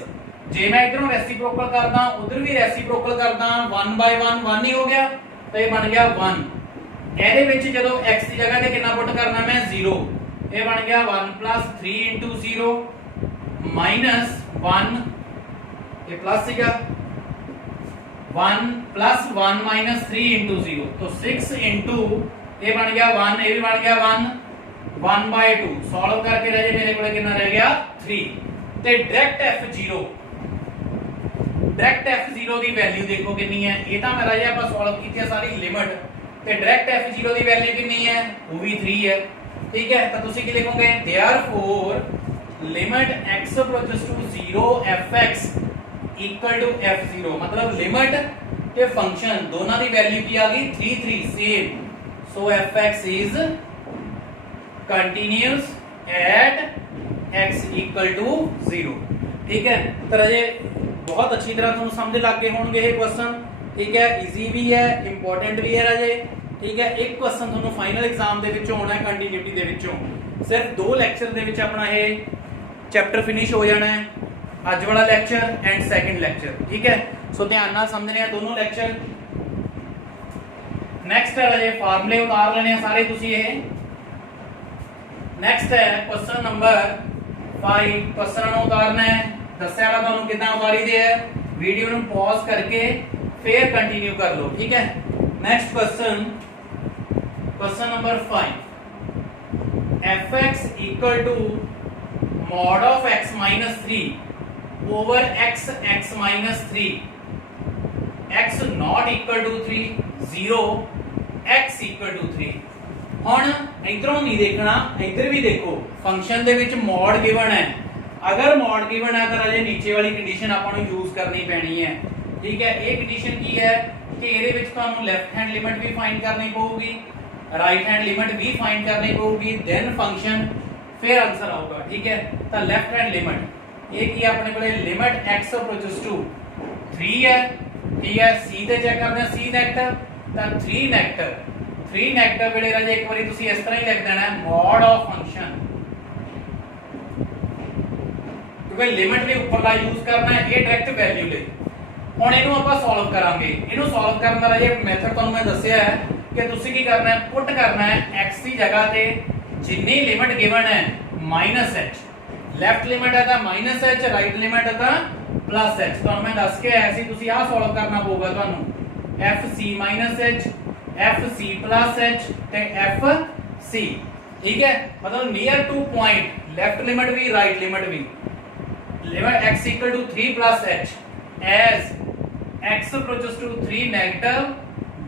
ਜੇ ਮੈਂ ਇਧਰੋਂ ਰੈਸਿਪਰੋਕਲ ਕਰਦਾ ਉਧਰ ਵੀ ਰੈਸਿਪਰੋਕਲ ਕਰਦਾ 1/1 1 ਹੀ ਹੋ ਗਿਆ ਤਾਂ ਇਹ ਬਣ ਗਿਆ 1 ਇਹਦੇ ਵਿੱਚ ਜਦੋਂ x ਦੀ ਜਗ੍ਹਾ ਤੇ ਕਿੰਨਾ ਪੁੱਟ ਕਰਨਾ ਮੈਂ 0 ਇਹ ਬਣ ਗਿਆ 1 3 0 -1 ਇਹ ਪਲੱਸ ਸੀਗਾ 1 1 3 0 तो 6 ਇਹ ਬਣ ਗਿਆ 1 ਇਹ ਵੀ ਬਣ ਗਿਆ 1 1/2 ਸੋਲਵ ਕਰਕੇ ਰਹਿ ਜੇ ਮੇਰੇ ਕੋਲ ਕਿੰਨਾ ਰਹਿ ਗਿਆ 3 ਤੇ ਡਾਇਰੈਕਟ f0 ਦੀ ਵੈਲਿਊ ਦੇਖੋ ਕਿੰਨੀ ਹੈ ਇਹ ਤਾਂ ਮੈਂ ਰਾਜੇ ਆਪਾਂ ਸੋਲਵ ਕੀਤੀ ਹੈ ਸਾਰੀ ਲਿਮਿਟ ਤੇ ਡਾਇਰੈਕਟ f0 ਦੀ ਵੈਲਿਊ ਕਿੰਨੀ ਹੈ ਉਹ ਵੀ 3 ਹੈ ਠੀਕ ਹੈ ਤਾਂ ਤੁਸੀਂ ਕੀ ਲਿਖੋਗੇ therefore limit x approaches to 0 fx equal to f0 मतलब लिमिट ਤੇ ਫੰਕਸ਼ਨ ਦੋਨਾਂ ਦੀ ਵੈਲਿਊ ਕੀ ਆ ਗਈ 3 3 same so fx is continuous at x equal to 0 ठीक है तो राजे बहुत अच्छी तरह ਤੁਹਾਨੂੰ ਸਮਝ ਲੱਗ ਗਏ ਹੋਣਗੇ ਇਹ ਕੁਐਸਚਨ ਠੀਕ ਹੈ ਈਜ਼ੀ ਵੀ ਹੈ ਇੰਪੋਰਟੈਂਟ ਵੀ ਹੈ ਰਾਜੇ ਠੀਕ ਹੈ ਇੱਕ ਕੁਐਸਚਨ ਤੁਹਾਨੂੰ ਫਾਈਨਲ ਐਗਜ਼ਾਮ ਦੇ ਵਿੱਚੋਂ ਆਉਣਾ ਹੈ ਕੰਟੀਨਿਊਟੀ ਦੇ ਵਿੱਚੋਂ ਸਿਰਫ ਦੋ ਲੈਕਚਰ ਦੇ ਵਿੱਚ ਆਪਣਾ ਇਹ ਚੈਪਟਰ ਫਿਨਿਸ਼ ਹੋ ਜਾਣਾ ਹੈ ਅੱਜ ਵਾਲਾ ਲੈਕਚਰ ਐਂਡ ਸੈਕੰਡ ਲੈਕਚਰ ਠੀਕ ਹੈ ਸੋ ਧਿਆਨ ਨਾਲ ਸਮਝਣੇ ਆ ਦੋਨੋਂ ਲੈਕਚਰ ਨੈਕਸਟ ਹੈ ਰਾਜੇ ਫਾਰਮੂਲੇ ਉਤਾਰ ਲੈਣੇ ਆ ਸਾਰੇ ਤੁਸੀਂ ਇਹ ਨੈਕਸਟ ਹੈ ਕੁਐਸਚਨ ਨੰਬਰ 5 ਕੁਐਸਚਨ ਨੂੰ ਉਤਾਰਨਾ ਹੈ ਦੱਸਿਆ ਵਾ ਤੁਹਾਨੂੰ ਕਿੱਦਾਂ ਉਤਾਰੀ ਦੇ ਹੈ ਵੀਡੀਓ ਨੂੰ ਪੌਜ਼ ਕਰਕੇ ਫੇਰ ਕੰਟੀਨਿਊ ਕਰ ਲਓ ਠੀਕ ਹੈ next question, question number 5, fx equal to mod of x minus 3 over x x minus 3, x not equal to 3, 0, x equal to 3। ਹੁਣ इधरों नहीं देखना, इधर भी देखो, फंक्शन दे विच मॉड गिवन है। अगर मॉड गिवन है तो अजे नीचे वाली कंडीशन आपां नूं यूज करनी पैनी है, ठीक है। ये कंडीशन की है कि ਇਹਦੇ ਵਿੱਚ ਤੁਹਾਨੂੰ ਲੈਫਟ ਹੈਂਡ ਲਿਮਿਟ ਵੀ ਫਾਈਂਡ ਕਰਨੀ ਪਊਗੀ, ਰਾਈਟ ਹੈਂਡ ਲਿਮਿਟ ਵੀ ਫਾਈਂਡ ਕਰਨੀ ਪਊਗੀ, ਦੈਨ ਫੰਕਸ਼ਨ, ਫਿਰ ਆਨਸਰ ਆਊਗਾ, ਠੀਕ ਹੈ। ਤਾਂ ਲੈਫਟ ਹੈਂਡ ਲਿਮਿਟ ਇਹ ਕੀ ਆਪਣੇ ਕੋਲੇ ਲਿਮਿਟ x ਅਪਰੋਚਸ ਟੂ 3 ਹੈ, ਠੀਕ ਹੈ। c ਤੇ ਚੈੱਕ ਕਰਦੇ ਹਾਂ, c ਨੈਗੇਟਿਵ, ਤਾਂ 3 ਨੈਗੇਟਿਵ, 3 ਨੈਗੇਟਿਵ ਵੇਲੇ ਰਾਜੇ ਇੱਕ ਵਾਰੀ ਤੁਸੀਂ ਇਸ ਤਰ੍ਹਾਂ ਹੀ ਲਿਖ ਦੇਣਾ ਹੈ ਮੋਡ ਆਫ ਫੰਕਸ਼ਨ, ਕਿਉਂਕਿ ਲਿਮਿਟ ਦੇ ਉੱਪਰਲਾ ਯੂਜ਼ ਕਰਨਾ ਹੈ ਇਹ ਡਾਇਰੈਕਟ ਵੈਲਿਊ ਲਈ। ਹੁਣ ਇਹਨੂੰ ਆਪਾਂ ਸੋਲਵ ਕਰਾਂਗੇ। ਇਹਨੂੰ ਸੋਲਵ ਕਰਨ ਦਾ ਰਾਜੇ ਮੈਥਡ ਤੁਹਾਨੂੰ ਮੈਂ ਦੱਸਿਆ ਹੈ ਕਿ ਤੁਸੀਂ ਕੀ ਕਰਨਾ ਹੈ, ਪੁੱਟ ਕਰਨਾ ਹੈ x ਦੀ ਜਗ੍ਹਾ ਤੇ ਜਿੰਨੀ ਲਿਮਿਟ ਗਿਵਨ ਹੈ -h, ਲੈਫਟ ਲਿਮਿਟ ਹੈ ਤਾਂ -h, ਰਾਈਟ ਲਿਮਿਟ ਹੈ ਤਾਂ +h। ਤੁਹਾਨੂੰ ਮੈਂ ਦੱਸ ਕੇ ਆਇਆ ਸੀ ਤੁਸੀਂ ਆਹ ਸੋਲਵ ਕਰਨਾ ਪਊਗਾ ਤੁਹਾਨੂੰ, fc -h, fc +h ਤੇ fc, ठीक है। मतलब near to point left limit भी राइट लिमिट भी, limit x equal to 3 plus h as x approaches to 3 negative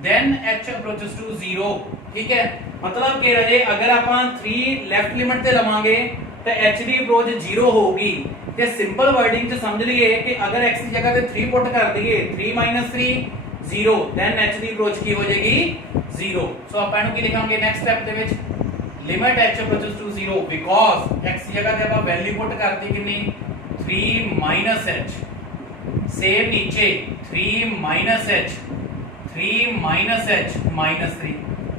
then h approaches to 0, ठीक है। मतलब कि राजे अगर ਆਪਾਂ 3 लेफ्ट लिमिट ਤੇ ਲਵਾਂਗੇ ਤੇ h ਦੀ ਅਪਰੋਚ 0 ਹੋਊਗੀ, ਤੇ ਸਿੰਪਲ ਵਰਡਿੰਗ ਚ ਸਮਝ ਲਈਏ ਕਿ ਅਗਰ x ਦੀ ਜਗ੍ਹਾ ਤੇ 3 ਪੁੱਟ ਕਰ ਦਈਏ, 3 - 3 0, then h ਦੀ ਅਪਰੋਚ ਕੀ ਹੋ ਜਾਏਗੀ 0। ਸੋ ਆਪਾਂ ਇਹਨੂੰ ਕੀ ਲਿਖਾਂਗੇ ਨੈਕਸਟ ਸਟੈਪ ਦੇ ਵਿੱਚ, limit h approaches to 0 because x ਦੀ ਜਗ੍ਹਾ ਤੇ ਆਪਾਂ ਵੈਲਿਊ ਪੁੱਟ ਕਰਤੀ ਕਿੰਨੀ 3 - h, ਸੇਮ ਨੀਚੇ 3 - h, 3 - h -3।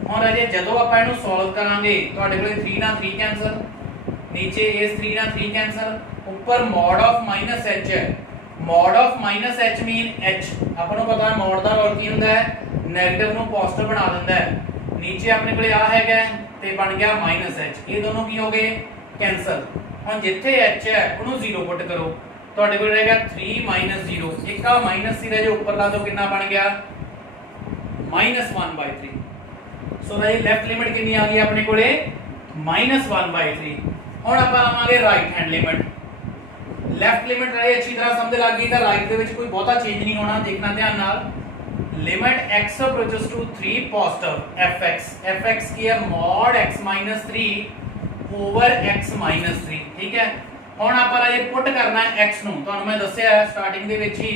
ਹੁਣ ਰਾਜੇ ਜਦੋਂ ਆਪਾਂ ਇਹਨੂੰ ਸੋਲਵ ਕਰਾਂਗੇ ਤੁਹਾਡੇ ਕੋਲੇ 3 ਨਾਲ 3 ਕੈਨਸਲ, ਨੀਚੇ ਇਸ 3 ਨਾਲ 3 ਕੈਨਸਲ, ਉੱਪਰ ਮੋਡ ਆਫ -h ਹੈ, mode of -h mean h, ਆਪਾਂ ਨੂੰ ਪਤਾ ਹੈ ਮੋਡ ਦਾ ਰੋਲ ਕੀ ਹੁੰਦਾ ਹੈ, ਨੈਗੇਟਿਵ ਨੂੰ ਪੋਜ਼ਿਟਿਵ ਬਣਾ ਦਿੰਦਾ ਹੈ। ਨੀਚੇ ਆਪਣੇ ਕੋਲੇ ਆ ਹੈਗਾ ਤੇ ਬਣ ਗਿਆ -h, ਇਹ ਦੋਨੋਂ ਕੀ ਹੋ ਗਏ ਕੈਨਸਲ। ਹੁਣ ਜਿੱਥੇ h ਹੈ ਉਹਨੂੰ 0 ਪੁੱਟ ਕਰੋ, ਤੁਹਾਡੇ ਕੋਲ ਰਹੇਗਾ 3 - 0, ਇੱਕ ਆ ਮਾਈਨਸ ਸੀ ਜੋ ਉੱਪਰ ਲਾ ਦੋ ਕਿੰਨਾ ਬਣ ਗਿਆ -1/3। ਸੋ ਇਹ ਲੈਫਟ ਲਿਮਿਟ ਕਿੰਨੀ ਆ ਗਈ ਆਪਣੇ ਕੋਲੇ -1/3। ਹੁਣ ਆਪਾਂ ਲਾਵਾਂਗੇ right hand limit. Left limit ਰਹੇ ਅੱਛੀ ਤਰ੍ਹਾਂ ਸਮਝ ਲੱਗ ਗਈ ਤਾਂ ਰਾਈਟ ਦੇ ਵਿੱਚ ਕੋਈ ਬਹੁਤਾ ਚੇਂਜ ਨਹੀਂ ਹੋਣਾ, ਦੇਖਣਾ ਧਿਆਨ ਨਾਲ। Limit x approaches to 3 positive fx की है mod x - 3 over x - 3, ठीक है। ਹੁਣ ਆਪਾਂ ਰਾਜੇ ਪੁੱਟ ਕਰਨਾ ਹੈ x ਨੂੰ, ਤੁਹਾਨੂੰ ਮੈਂ ਦੱਸਿਆ ਹੈ ਸਟਾਰਟਿੰਗ ਦੇ ਵਿੱਚ ਹੀ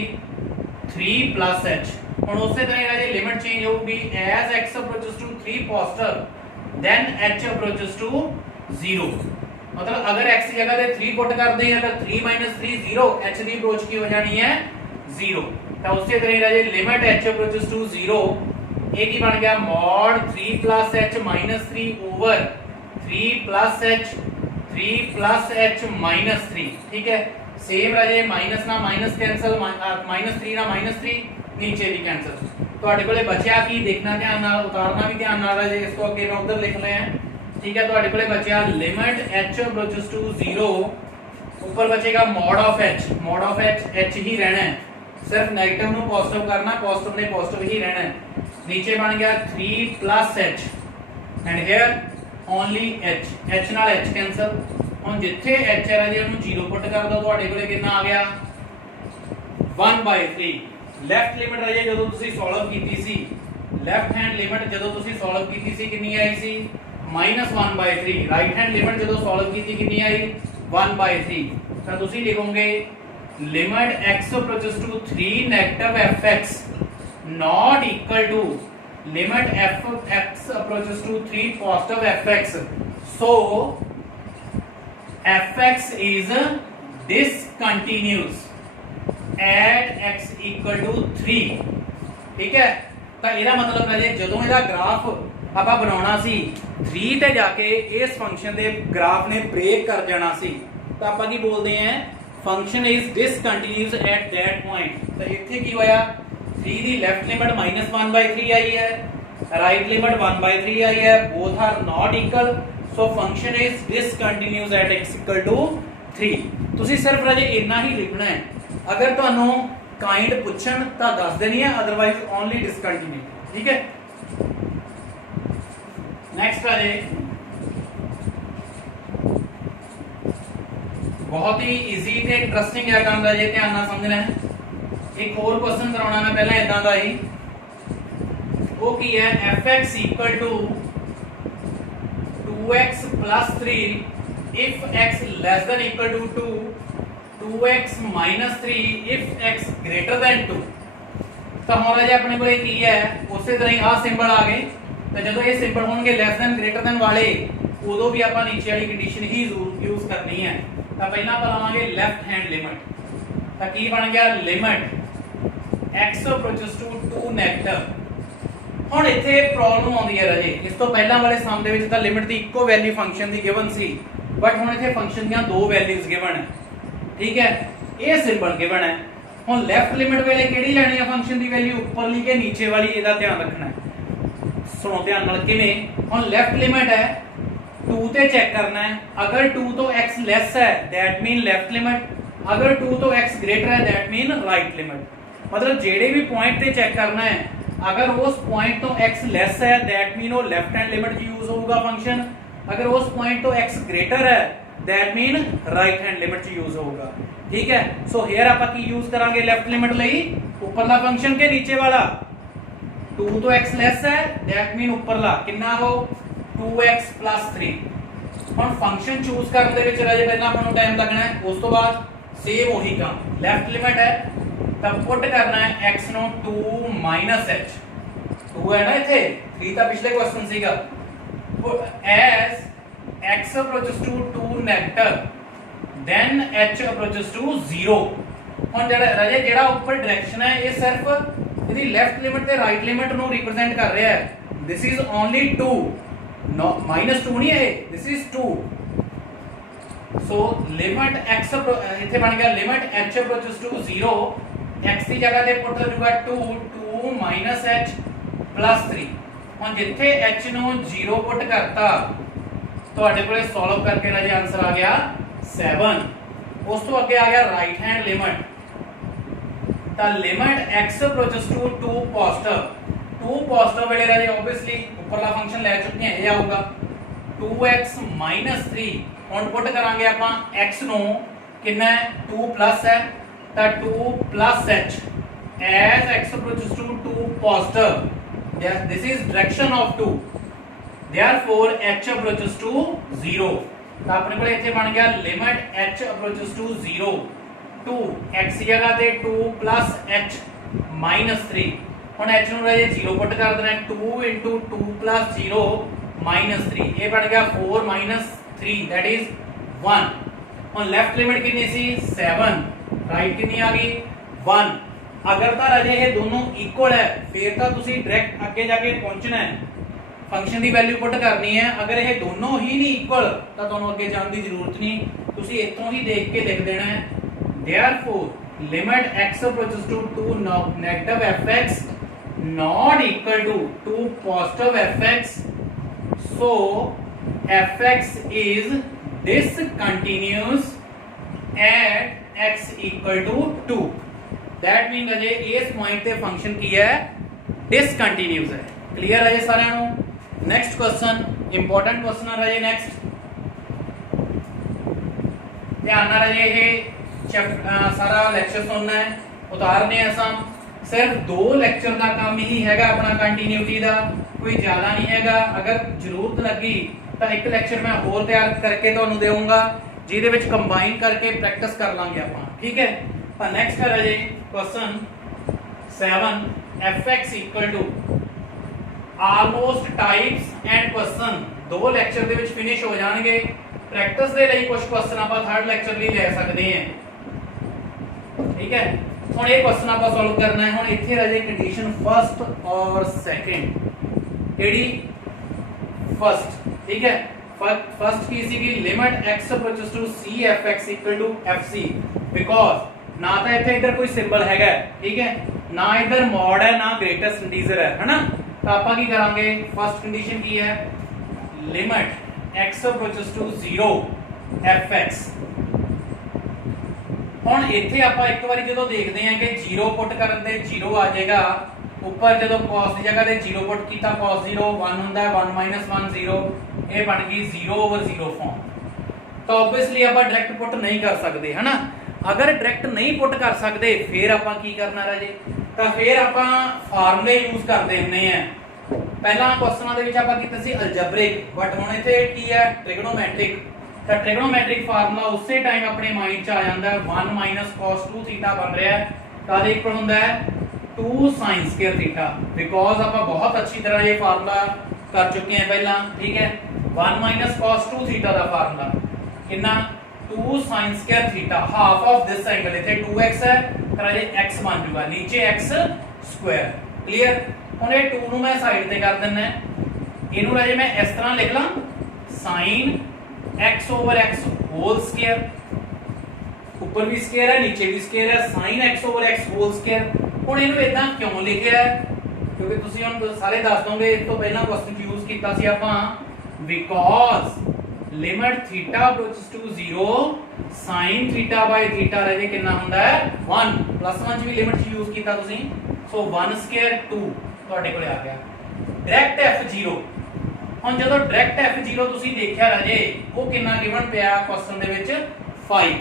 3 + h। ਹੁਣ ਉਸੇ ਤਰ੍ਹਾਂ ਰਾਜੇ ਲਿਮਿਟ ਚੇਂਜ ਹੋਊਗੀ as x approaches to 3 positive then h approaches to 0। मतलब अगर x की जगह ਤੇ 3 ਪੁੱਟ ਕਰਦੇ ਹਾਂ ਤਾਂ 3 - 3 0, h ਦੀ ਅਪਰੋਚ ਕੀ ਹੋ ਜਾਣੀ ਹੈ 0। ਤਾਂ ਉਸੇ ਤਰ੍ਹਾਂ ਰਾਜੇ ਲਿਮਿਟ h approaches to 0, ਇਹ ਕੀ ਬਣ ਗਿਆ mod 3 + h - 3 over 3 + h 3 + h -3, ठीक है। सेम राजे माइनस ना माइनस कैंसल, -3 ना -3 नीचे भी कैंसल। ਤੁਹਾਡੇ ਕੋਲੇ ਬਚਿਆ ਕੀ ਦੇਖਣਾ ਧਿਆਨ ਨਾਲ, ਉਤਾਰਨਾ ਵੀ ਧਿਆਨ ਨਾਲ ਰਾਜੇ, ਇਸ ਤੋਂ ਅੱਗੇ ਮੈਂ ਉਧਰ ਲਿਖ ਲਿਆ, ठीक है। ਤੁਹਾਡੇ ਕੋਲੇ ਬਚਿਆ ਲਿਮਿਟ h approaches to 0, ਉੱਪਰ ਬਚੇਗਾ mod of h, mod of h ਹੀ ਰਹਿਣਾ ਹੈ, सिर्फ नेगेटिव ਨੂੰ ਪੋਜ਼ਿਟਿਵ ਕਰਨਾ, ਪੋਜ਼ਿਟਿਵ ਨੇ ਪੋਜ਼ਿਟਿਵ ਹੀ ਰਹਿਣਾ ਹੈ। ਨੀਚੇ ਬਣ ਗਿਆ 3 + h and here only h ਨਾਲ h ਕੈਂਸਲ। ਹੁਣ ਜਿੱਥੇ h ਹੈ ਰਾਜੇ ਉਹਨੂੰ 0 ਪੁੱਟ ਕਰ ਦਿਓ, ਤੁਹਾਡੇ ਕੋਲੇ ਕਿੰਨਾ ਆ ਗਿਆ 1/3। ਲੈਫਟ ਲਿਮਿਟ ਰਾਜੇ ਜਦੋਂ ਤੁਸੀਂ ਸੋਲਵ ਕੀਤੀ ਸੀ, ਲੈਫਟ ਹੈਂਡ ਲਿਮਿਟ ਜਦੋਂ ਤੁਸੀਂ ਸੋਲਵ ਕੀਤੀ ਸੀ ਕਿੰਨੀ ਆਈ ਸੀ -1/3। ਰਾਈਟ ਹੈਂਡ ਲਿਮਿਟ ਜਦੋਂ ਸੋਲਵ ਕੀਤੀ ਕਿੰਨੀ ਆਈ 1/3। ਤਾਂ ਤੁਸੀਂ ਲਿਖੋਗੇ limit x approaches to 3 negative fx not equal to limit f(x) approaches to 3 positive fx, so fx is discontinuous at x equal to 3, ठीक है। ਤਾਂ ਇਹਦਾ ਮਤਲਬ ਹੈ ਜੇ ਜਦੋਂ ਇਹਦਾ ਗ੍ਰਾਫ ਆਪਾਂ ਬਣਾਉਣਾ ਸੀ 3 ਤੇ ਜਾ ਕੇ ਇਸ ਫੰਕਸ਼ਨ ਦੇ ਗ੍ਰਾਫ ਨੇ ਬ੍ਰੇਕ ਕਰ ਜਾਣਾ ਸੀ, ਤਾਂ ਆਪਾਂ ਕੀ ਬੋਲਦੇ ਆਂ function is discontinuous at that point. तो इत्थे की होया 3 दी लेफ्ट लिमिट -1/3 आई है, राइट लिमिट 1/3 आई है, both are not equal, so function is discontinuous at x equal to 3। ਤੁਸੀਂ ਸਿਰਫ ਰਾਜੇ ਇੰਨਾ ਹੀ ਲਿਖਣਾ ਹੈ, ਅਗਰ ਤੁਹਾਨੂੰ ਕਾइंड ਪੁੱਛਣ ਤਾਂ ਦੱਸ ਦੇਣੀ ਹੈ, ਅਦਰਵਾइज ਓਨਲੀ डिसकंटिन्यू, ठीक है। नेक्स्ट आ जाए, बहुत ही इजी ते इंटरेस्टिंग है काम राजे, ध्यान नाल समझना है। एक और क्वेश्चन कराना मैं पहले इदां दा ही, वो की है fx equal to 2x plus 3 if x less than equal to 2, 2x minus 3 if x greater than 2। तो हम राजे अपने को की है उस तरह ही आ सिंबल आ गए, तो जो ये सिंबल होंगे लेस देन ग्रेटर देन वाले, उदों भी आप नीचे वाली कंडीशन ही यूज करनी है। तो पहला आप लावांगे लेफ्ट हैंड लिमिट, तो की बन गया limit x approaches to 2 negative. हुण इत्थे प्रॉब्लम आउंदी है राजे, इस तो पहला वाले सम दे विच तां लिमिट दी इक्को वैल्यू फंक्शन दी गिवन सी, बट हुण इत्थे फंक्शन दी दो वैल्यूज गिवन है, ठीक है। ये सिंबल गिवन है, हुण लेफ्ट लिमिट वेले किहड़ी लेनी है फंक्शन दी वैल्यू, उपरली के नीचे वाली, इहदा ध्यान रखना है। सुनो ध्यान नाल किवें, हुण लेफ्ट लिमिट है 2 ते चेक करना है, अगर 2 तो x लेस है दैट मीन लेफ्ट लिमिट, अगर 2 तो x ग्रेटर है दैट मीन राइट लिमिट। मतलब जेड़े भी पॉइंट ते चेक करना है, अगर उस पॉइंट तो x लेस है दैट मीन वो लेफ्ट हैंड लिमिट यूज होगा फंक्शन, अगर उस पॉइंट तो x ग्रेटर है that mean right hand limit use होगा, ठीक है। सो हियर आप की यूज करांगे लेफ्ट लिमिट लई ऊपरला फंक्शन के नीचे वाला, 2 तो x लेस है दैट मीन ऊपरला कितना हो 2x प्लस 3। हम फंक्शन चूज करने दे विच राजे पहला आपको टाइम लगना है, उस तो बाद सेम वही काम लेफ्ट लिमिट है तब पुट करना है x नो 2 माइनस h, 2 है ना इथे 3 था पिछले क्वेश्चन सीगा, as x approaches to 2 negative then h approaches to 0। ਹੁਣ ਜਿਹੜਾ ਰਾਜੇ ਜਿਹੜਾ ਉੱਪਰ ਡਾਇਰੈਕਸ਼ਨ ਹੈ ਇਹ ਸਿਰਫ ਇਹਦੀ ਲੈਫਟ ਲਿਮਿਟ ਤੇ ਰਾਈਟ ਲਿਮਿਟ ਨੂੰ ਰਿਪਰੈਜ਼ੈਂਟ ਕਰ ਰਿਹਾ ਹੈ, ਦਿਸ ਇਜ਼ ਓਨਲੀ 2, no -2 नहीं है, this is 2। so limit x इथे बन गया limit h approaches to 0, x की जगह ते पुट हो जाएगा 2 minus h plus 3। ਹੁਣ ਜਿੱਥੇ h ਨੂੰ 0 ਪੁੱਟ ਕਰਤਾ ਤੁਹਾਡੇ ਕੋਲੇ ਸੋਲਵ ਕਰਕੇ ਰਾਜੇ ਆਨਸਰ ਆ ਗਿਆ 7। ਉਸ ਤੋਂ ਅੱਗੇ ਆ ਗਿਆ ਰਾਈਟ ਹੈਂਡ ਲਿਮਿਟ, ਤਾਂ limit x approaches to 2 positive, 2 positive वेले राजे ऑब्वियसली ऊपरला फंक्शन ले चुके हैं, ये आऊगा 2x - 3। हुन पुट करांगे ਆਪਾਂ x ਨੂੰ कितना है 2 प्लस है, ਤਾਂ 2 plus h as x approaches to 2 positive, this is direction of 2, therefore h approaches to 0। ਤਾਂ ਆਪਣੇ ਕੋਲ ਇੱਥੇ ਬਣ ਗਿਆ limit h approaches to 0 2 x ਦੀ ਜਗ੍ਹਾ ਤੇ 2 plus h minus 3। ਹੁਣ h ਨੂੰ ਰਾਜੇ 0 ਪੁੱਟ ਕਰ ਦੇਣਾ, 2 into 2 plus 0 minus 3, ਇਹ ਬਣ ਗਿਆ 4 minus 3 that is 1। ਹੁਣ ਲੈਫਟ ਲਿਮਿਟ ਕਿੰਨੀ ਸੀ 7, ਰਾਈਟ ਕਿੰਨੀ ਆ ਗਈ 1। ਅਗਰ ਤਾਂ ਰਾਜੇ ਇਹ ਦੋਨੋਂ ਇਕੁਅਲ ਹੈ ਫਿਰ ਤਾਂ ਤੁਸੀਂ ਡਾਇਰੈਕਟ ਅੱਗੇ ਜਾ ਕੇ ਪਹੁੰਚਣਾ ਹੈ, ਫੰਕਸ਼ਨ ਦੀ ਵੈਲਿਊ ਪੁੱਟ ਕਰਨੀ ਹੈ। ਅਗਰ ਇਹ ਦੋਨੋਂ ਹੀ ਨਹੀਂ ਇਕੁਅਲ ਤਾਂ ਤੁਹਾਨੂੰ ਅੱਗੇ ਜਾਣ ਦੀ ਜ਼ਰੂਰਤ ਨਹੀਂ, ਤੁਸੀਂ ਇੱਥੋਂ ਹੀ ਦੇਖ ਕੇ ਲਿਖ ਦੇਣਾ ਹੈ therefore limit x approaches to 2 negative fx not equal to 2 positive fx, so fx is discontinuous at x equal to 2। that means अजे इस पॉइंट पे फंक्शन की है डिसकंटिन्यूअस है। क्लियर है सारे नु। नेक्स्ट क्वेश्चन इंपॉर्टेंट क्वेश्चन है राजे, नेक्स्ट ध्यान ना राजे ये सारा लेक्चर सुनना है, उतारने हैं सम, सिर्फ 2 लेक्चर का काम ही हैगा अपना कंटिन्यूटी का, कोई ज्यादा नहीं हैगा। अगर जरूरत लगी तो एक लेक्चर मैं और तैयार करके ਤੁਹਾਨੂੰ ਦੇਵਾਂਗਾ ਜਿਹਦੇ ਵਿੱਚ ਕੰਬਾਈਨ ਕਰਕੇ ਪ੍ਰੈਕਟਿਸ ਕਰ ਲਾਂਗੇ ਆਪਾਂ, ਠੀਕ ਹੈ। ਤਾਂ ਨੈਕਸਟ ਹੈ ਰਾਜੇ question 7 fx equal to almost types and question। 2 lecture ਦੇ ਵਿੱਚ ਫਿਨਿਸ਼ ਹੋ ਜਾਣਗੇ। ਪ੍ਰੈਕਟਿਸ ਦੇ ਲਈ ਕੁਝ ਕੁਐਸਚਨ ਆਪਾਂ ਥਰਡ ਲੈਕਚਰ ਲਈ ਲੈ ਸਕਦੇ ਹਾਂ, ਠੀਕ ਹੈ। ਹੁਣ ਇਹ ਕੁਐਸਚਨ ਆਪਾਂ ਸੋਲਵ ਕਰਨਾ ਹੈ। ਹੁਣ ਇੱਥੇ ਰਾਜੇ ਕੰਡੀਸ਼ਨ ਫਸਟ ਔਰ ਸੈਕੰਡ, ਕਿਹੜੀ ਫਸਟ, ਠੀਕ ਹੈ। फर्स्ट की सीगी limit x approaches to c fx equal to fc, because ना तो इथे इधर कोई सिंबल हैगा, ठीक है, ना इधर मॉड है ना ग्रेटेस्ट इंटीजर है ना। तो आपा की करांगे फर्स्ट कंडीशन की है limit x approaches to 0 fx। हुन इथे आपा एक बारी जदों देखदे हैं कि 0 पुट करन ते 0 आ जाएगा, ऊपर जो cos की जगह ते 0 पुट किया cos 0 1 ਹੁੰਦਾ 1 1 0 ਇਹ ਬਣ ਗਈ 0/0 ਫਾਰਮ। ਤਾਂ ਆਬਵੀਅਸਲੀ ਆਪਾਂ ਡਾਇਰੈਕਟ ਪੁੱਟ ਨਹੀਂ ਕਰ ਸਕਦੇ ਹੈ ਨਾ। ਅਗਰ ਡਾਇਰੈਕਟ ਨਹੀਂ ਪੁੱਟ ਕਰ ਸਕਦੇ ਫਿਰ ਆਪਾਂ ਕੀ ਕਰਨਾ ਰਾਜੇ, ਤਾਂ ਫਿਰ ਆਪਾਂ ਫਾਰਮੂਲੇ ਯੂਜ਼ ਕਰਦੇ ਹੁੰਨੇ ਆ। ਪਹਿਲਾਂ ਕੁਐਸਚਨਾਂ ਦੇ ਵਿੱਚ ਆਪਾਂ ਕੀਤਾ ਸੀ ਅਲਜਬਰਿਕ, ਬਟ ਹੁਣ ਇੱਥੇ ਕੀ ਹੈ ਟ੍ਰਿਗਨੋਮੈਟ੍ਰਿਕ। ਤਾਂ ਟ੍ਰਿਗਨੋਮੈਟ੍ਰਿਕ ਫਾਰਮੂਲਾ ਉਸੇ ਟਾਈਮ ਆਪਣੇ ਮਾਈਂਡ 'ਚ ਆ ਜਾਂਦਾ ਹੈ 1 cos 2 ਥੀਟਾ ਬਣ ਰਿਹਾ ਹੈ ਤਾਂ ਇਹਦੇ ਇਕੁਅਲ ਹੁੰਦਾ ਹੈ 2 sin square थीटा। बिकॉज आप बहुत अच्छी तरह ये फार्मूला कर चुके हैं पहला, ठीक है। 1 cos 2 थीटा का फार्मूला कितना 2 sin square theta half of this angle इथे 2x है तो ये x बन जाएगा नीचे x स्क्वायर। क्लियर। हुन ये 2 नु मैं साइड ते कर देना है, इनु राजे मैं इस तरह लिख ला sin x/x होल स्क्वायर, ऊपर भी स्क्वायर है नीचे भी स्क्वायर है, sin x/x होल स्क्वायर। ਹੁਣ ਇਹਨੂੰ ਇਦਾਂ ਕਿਉਂ ਲਿਖਿਆ ਹੈ, ਕਿਉਂਕਿ ਤੁਸੀਂ ਹੁਣ ਸਾਰੇ ਦੱਸ ਦੋਗੇ ਇਸ ਤੋਂ ਪਹਿਲਾਂ ਕੁਐਸਚਨ ਚ ਯੂਜ਼ ਕੀਤਾ ਸੀ ਆਪਾਂ because limit theta approaches to 0 sin theta by theta ਰਹੇ ਕਿੰਨਾ ਹੁੰਦਾ ਹੈ 1 +1 ਚ ਵੀ ਲਿਮਿਟ ਚ ਯੂਜ਼ ਕੀਤਾ ਤੁਸੀਂ। ਸੋ 1 ਸਕੁਅਰ 2 ਤੁਹਾਡੇ ਕੋਲੇ ਆ ਗਿਆ। ਡਾਇਰੈਕਟ f0, ਹੁਣ ਜਦੋਂ ਡਾਇਰੈਕਟ f0 ਤੁਸੀਂ ਦੇਖਿਆ ਰਾਜੇ ਉਹ ਕਿੰਨਾ ਗਿਵਨ ਪਿਆ ਕੁਐਸਚਨ ਦੇ ਵਿੱਚ 5।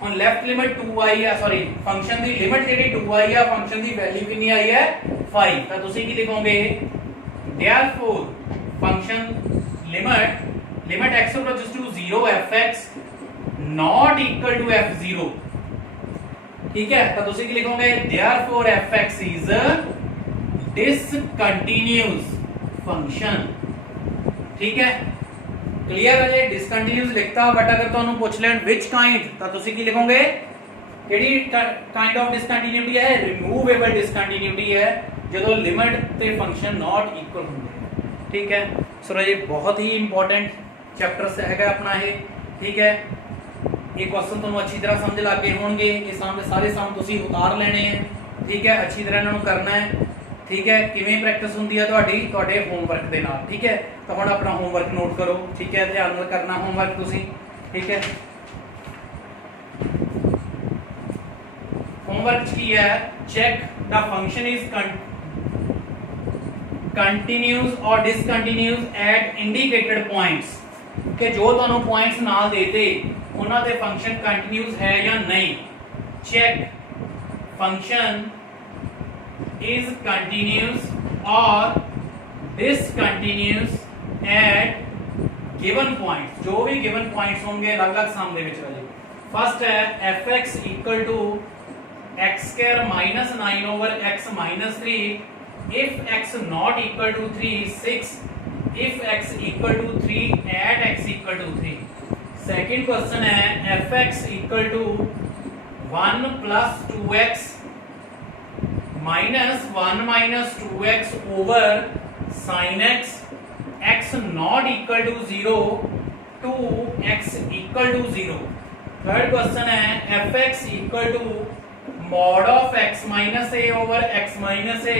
ਹੁਣ ਲੈਫਟ ਲਿਮਿਟ 2i ਆ, ਸੌਰੀ ਫੰਕਸ਼ਨ ਦੀ ਲਿਮਿਟ ਜਿਹੜੀ 2i ਆ, ਫੰਕਸ਼ਨ ਦੀ ਵੈਲਿਊ ਕਿੰਨੀ ਆਈ ਹੈ 5। ਤਾਂ ਤੁਸੀਂ ਕੀ ਲਿਖੋਗੇ therefore function limit x approaches to 0 fx not equal to f0, ठीक है। तो ਤੁਸੀਂ ਕੀ ਲਿਖੋਗੇ therefore fx is a discontinuous function, ठीक है। क्लियर है, ये डिसकंटिन्यूअस लिखता, बट अगर ਤੁਹਾਨੂੰ ਪੁੱਛ ਲੈਣ which kind ਤਾਂ ਤੁਸੀਂ ਕੀ ਲਿਖੋਗੇ ਕਿਹੜੀ ਕਾਈਂਡ ਆਫ ਡਿਸਕੰਟੀਨਿਊਟੀ ਹੈ ਰਿਮੂਵੇਬਲ ਡਿਸਕੰਟੀਨਿਊਟੀ ਹੈ ਜਦੋਂ ਲਿਮਿਟ ਤੇ ਫੰਕਸ਼ਨ ਨਾਟ ਇਕੁਅਲ ਹੁੰਦੇ, ਠੀਕ ਹੈ। ਸੋ ਰਾਜੇ ਬਹੁਤ ਹੀ ਇੰਪੋਰਟੈਂਟ ਚੈਪਟਰ ਹੈਗਾ ਆਪਣਾ ਇਹ, ਠੀਕ ਹੈ। ਇਹ ਕੁਐਸਚਨ ਤੁਹਾਨੂੰ ਅੱਛੀ ਤਰ੍ਹਾਂ ਸਮਝ ਲੱਗ ਗਏ ਹੋਣਗੇ, ਇਹ ਸਾਹਮਣੇ ਸਾਰੇ ਸਾਹਮ ਤੁਸੀਂ ਉਤਾਰ ਲੈਣੇ ਹੈ, ਠੀਕ ਹੈ। ਅੱਛੀ ਤਰ੍ਹਾਂ ਇਹਨਾਂ ਨੂੰ ਕਰਨਾ ਹੈ, ठीक है। किवें प्रैक्टिस होंदी है तुहाडी तुहाडे होमवर्क दे नाल, ठीक है। तो हुण अपना होमवर्क नोट करो, ठीक है। ध्यान नाल करना होमवर्क तुसीं, ठीक है। होमवर्क की है check the function is continuous और डिसकंटिन्यूअस एट इंडिकेटेड पॉइंट्स, कि जो तुहानूं पॉइंट्स नाल देते उन्हां दे फंक्शन कंटिन्यूअस है या नहीं। Check function is continuous or discontinuous at given points, जो भी given points होंगे अलग-अलग साम दे विच राजे। फर्स्ट है fx equal to x square minus 9 over x minus 3 if x not equal to 3 6 if x equal to 3 at x equal to 3। Second question है fx equal to 1 plus 2x minus 1 minus 2x over sin x x not equal to 0 to x equal to 0। Third question है fx equal to mod of x minus a over x minus a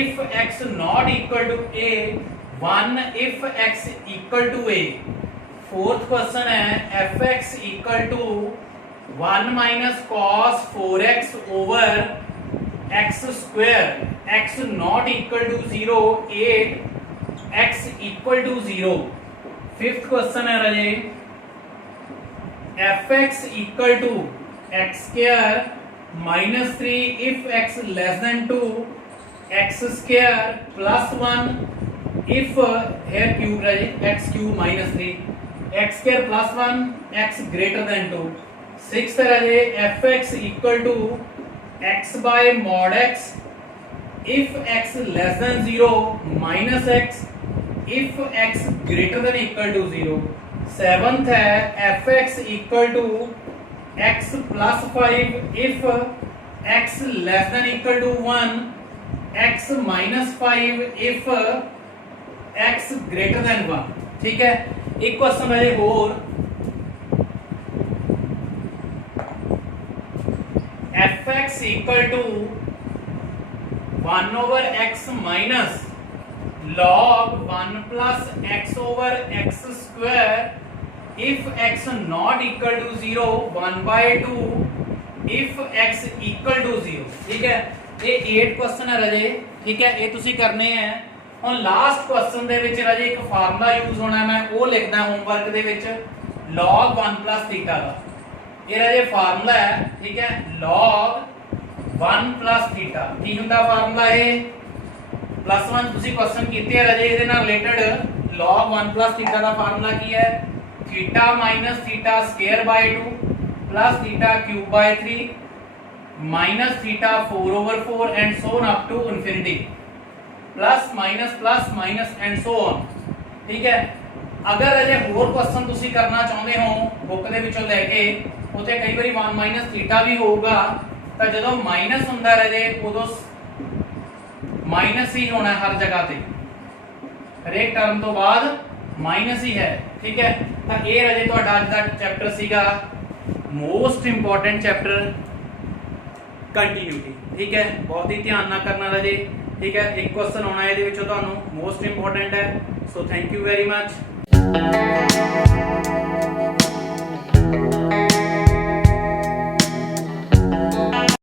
if x not equal to a 1 if x equal to a। Fourth question है fx equal to 1 minus cos 4x over x square x not equal to 0 8 x equal to 0। Fifth question है राजे fx equal to x square minus 3 if x less than 2 x square plus 1 if here cube Raje x cube minus 3 x square plus 1 x greater than 2। Sixth है राजे fx equal to x by mod x if x less than 0 minus x if x greater than equal to 0। Seventh है fx equal to x plus 5 if x less than equal to 1 x minus 5 if x greater than 1, ठीक है। एक question है और fx equal to 1 over x minus log 1 plus x over x square if x not equal to 0 1 by 2 if x equal to 0, ठीक है। ਇਹ 8 question ਹੈ ਰਾਜੇ, ਠੀਕ ਹੈ, ਇਹ ਤੁਸੀਂ ਕਰਨੇ ਆ। ਹੁਣ ਲਾਸਟ ਕੁਐਸਚਨ ਦੇ ਵਿੱਚ ਰਾਜੇ ਇੱਕ ਫਾਰਮੂਲਾ ਯੂਜ਼ ਹੋਣਾ, ਮੈਂ ਉਹ ਲਿਖਦਾ ਹੋਮਵਰਕ ਦੇ ਵਿੱਚ, log 1 plus ਥੀਟਾ ਦਾ। ਇਹ ਰਾਜੇ ਫਾਰਮੂਲਾ ਹੈ, ਠੀਕ ਹੈ, log 1 plus ਥੀਟਾ। ਕੀ ਹੁੰਦਾ ਫਾਰਮੂਲਾ ਇਹ? +1 ਤੁਸੀਂ ਕੁਐਸਚਨ ਕੀਤੇ ਆ ਰਾਜੇ, ਇਹਦੇ ਨਾਲ ਰਿਲੇਟਡ log 1 plus ਥੀਟਾ ਦਾ ਫਾਰਮੂਲਾ ਕੀ ਹੈ? Theta minus theta square by 2 plus theta cube by 3 minus theta 4 over 4 and so on up to infinity plus minus and so on. ठीक है, अगर अजे होर क्वेश्चन तुसी करना चाहते हो बुक दे विचों लेके, उथे कई बारी 1 माइनस थीटा भी होगा, तो जदों माइनस हुंदा रहे उदों माइनस ही होना हर जगह ते, हरेक टर्म तो बाद माइनस ही है। ठीक है, तो ये रजे तुहाडा अज दा चैप्टर सीगा मोस्ट इंपॉर्टेंट चैप्टर कंटिन्यूटी। ठीक है, बहुत ही ध्यान ना करना रजे। ठीक है, एक क्वेश्चन आना है मोस्ट इंपॉर्टेंट है। So thank you very much.